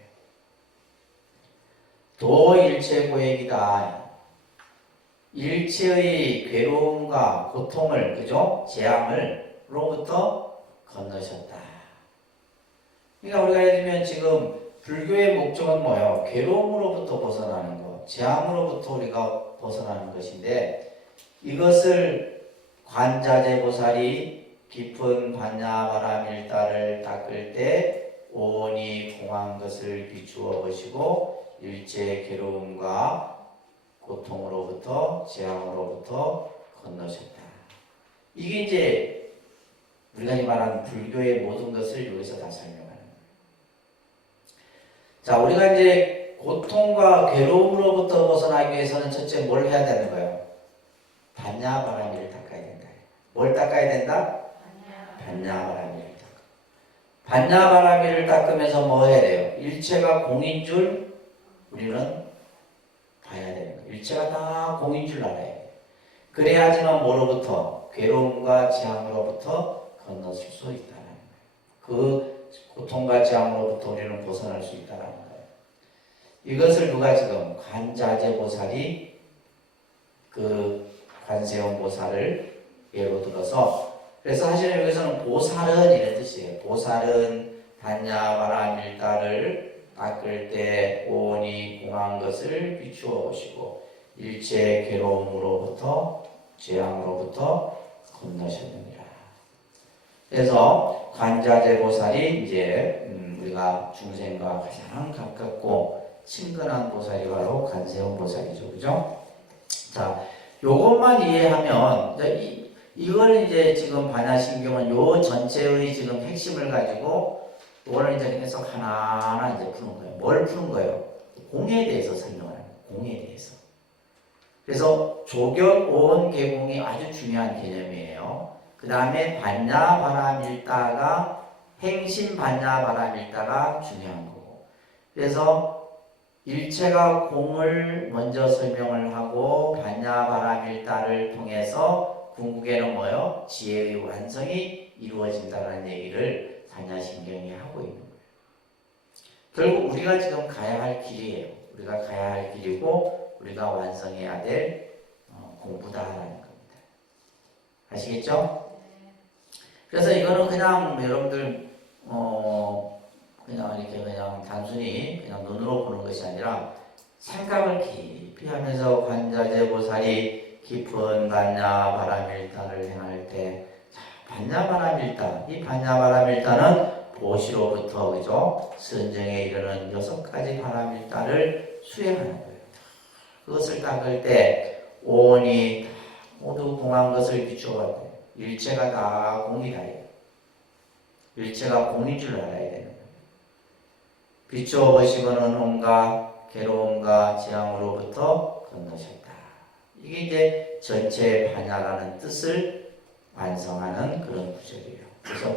도일체 고액이다. 일체의 괴로움과 고통을, 그죠? 재앙을 로부터 건너셨다. 그러니까 우리가 예를 들면 지금 불교의 목적은 뭐예요? 괴로움으로부터 벗어나는 것, 재앙으로부터 우리가 벗어나는 것인데, 이것을 관자재보살이 깊은 반야바라밀다를 닦을 때 오온이 공한 것을 비추어 보시고 일체 괴로움과 고통으로부터 재앙으로부터 건너셨다. 이게 이제 우리가 말하는 불교의 모든 것을 여기서 다 설명하는 거예요. 자, 우리가 이제 고통과 괴로움으로부터 벗어나기 위해서는 첫째 뭘 해야 되는 거예요? 반야바라미를 닦아야 된다. 뭘 닦아야 된다? 반야바라미를 닦아. 반야바라미를 닦으면서 뭐 해야 돼요? 일체가 공인 줄 우리는 봐야 되는 거예요. 일체가 다 공인 줄 알아야 돼요. 그래야지만 뭐로부터? 괴로움과 재앙으로부터 건너설 수 있다는 거예요. 그 고통과 재앙으로부터 우리는 벗어날 수 있다는 거예요. 이것을 누가 지금 관자재보살이 그 관세음 보살을 예로 들어서, 그래서 사실은 여기서는 보살은 이런 뜻이에요. 보살은 반야바라밀다를 닦을 때 온이 공한 것을 비추어 보시고 일체 괴로움으로부터 재앙으로부터 건너셨느니라. 그래서 관자재보살이 이제 우리가 중생과 가장 가깝고 친근한 보살이 바로 관세음 보살이죠, 그죠? 자, 요것만 이해하면 이걸 이제 지금 반야신경은 요 전체의 지금 핵심을 가지고 이거를 이제 계속 하나하나 이제 푸는 거예요. 뭘 푸는 거예요? 공에 대해서 설명하는 거예요. 공에 대해서. 그래서 조견, 오온, 개공이 아주 중요한 개념이에요. 그 다음에 반야바라밀다가 행신 반야바라밀다가 중요한 거고. 그래서 일체가 공을 먼저 설명을 하고 반야바라밀다를 통해서 궁극에는 뭐요? 지혜의 완성이 이루어진다는 얘기를 반야신경이 하고 있는 거예요. 결국 우리가 지금 가야 할 길이에요. 우리가 가야 할 길이고 우리가 완성해야 될 공부다라는 겁니다. 아시겠죠? 그래서 이거는 그냥 여러분들 그냥 이렇게 그냥 단순히 그냥 눈으로 보는 것이 아니라 생각을 깊이 하면서 관자재보살이 깊은 반야바라밀다를 행할 때, 반야바라밀다, 이 반야바라밀다는 보시로부터 그죠? 선정에 이르는 6가지 바라밀다를 수행하는 거예요. 그것을 닦을 때 온이 모두 공한 것을 비추어봤대요. 일체가 다 공이다. 일체가 공인 줄 알아야 되는 거예요. 비추어보시고는 온갖 괴로움과 재앙으로부터 건너셨다. 이게 이제 전체 반야라는 뜻을 완성하는 그런 구절이에요. 그래서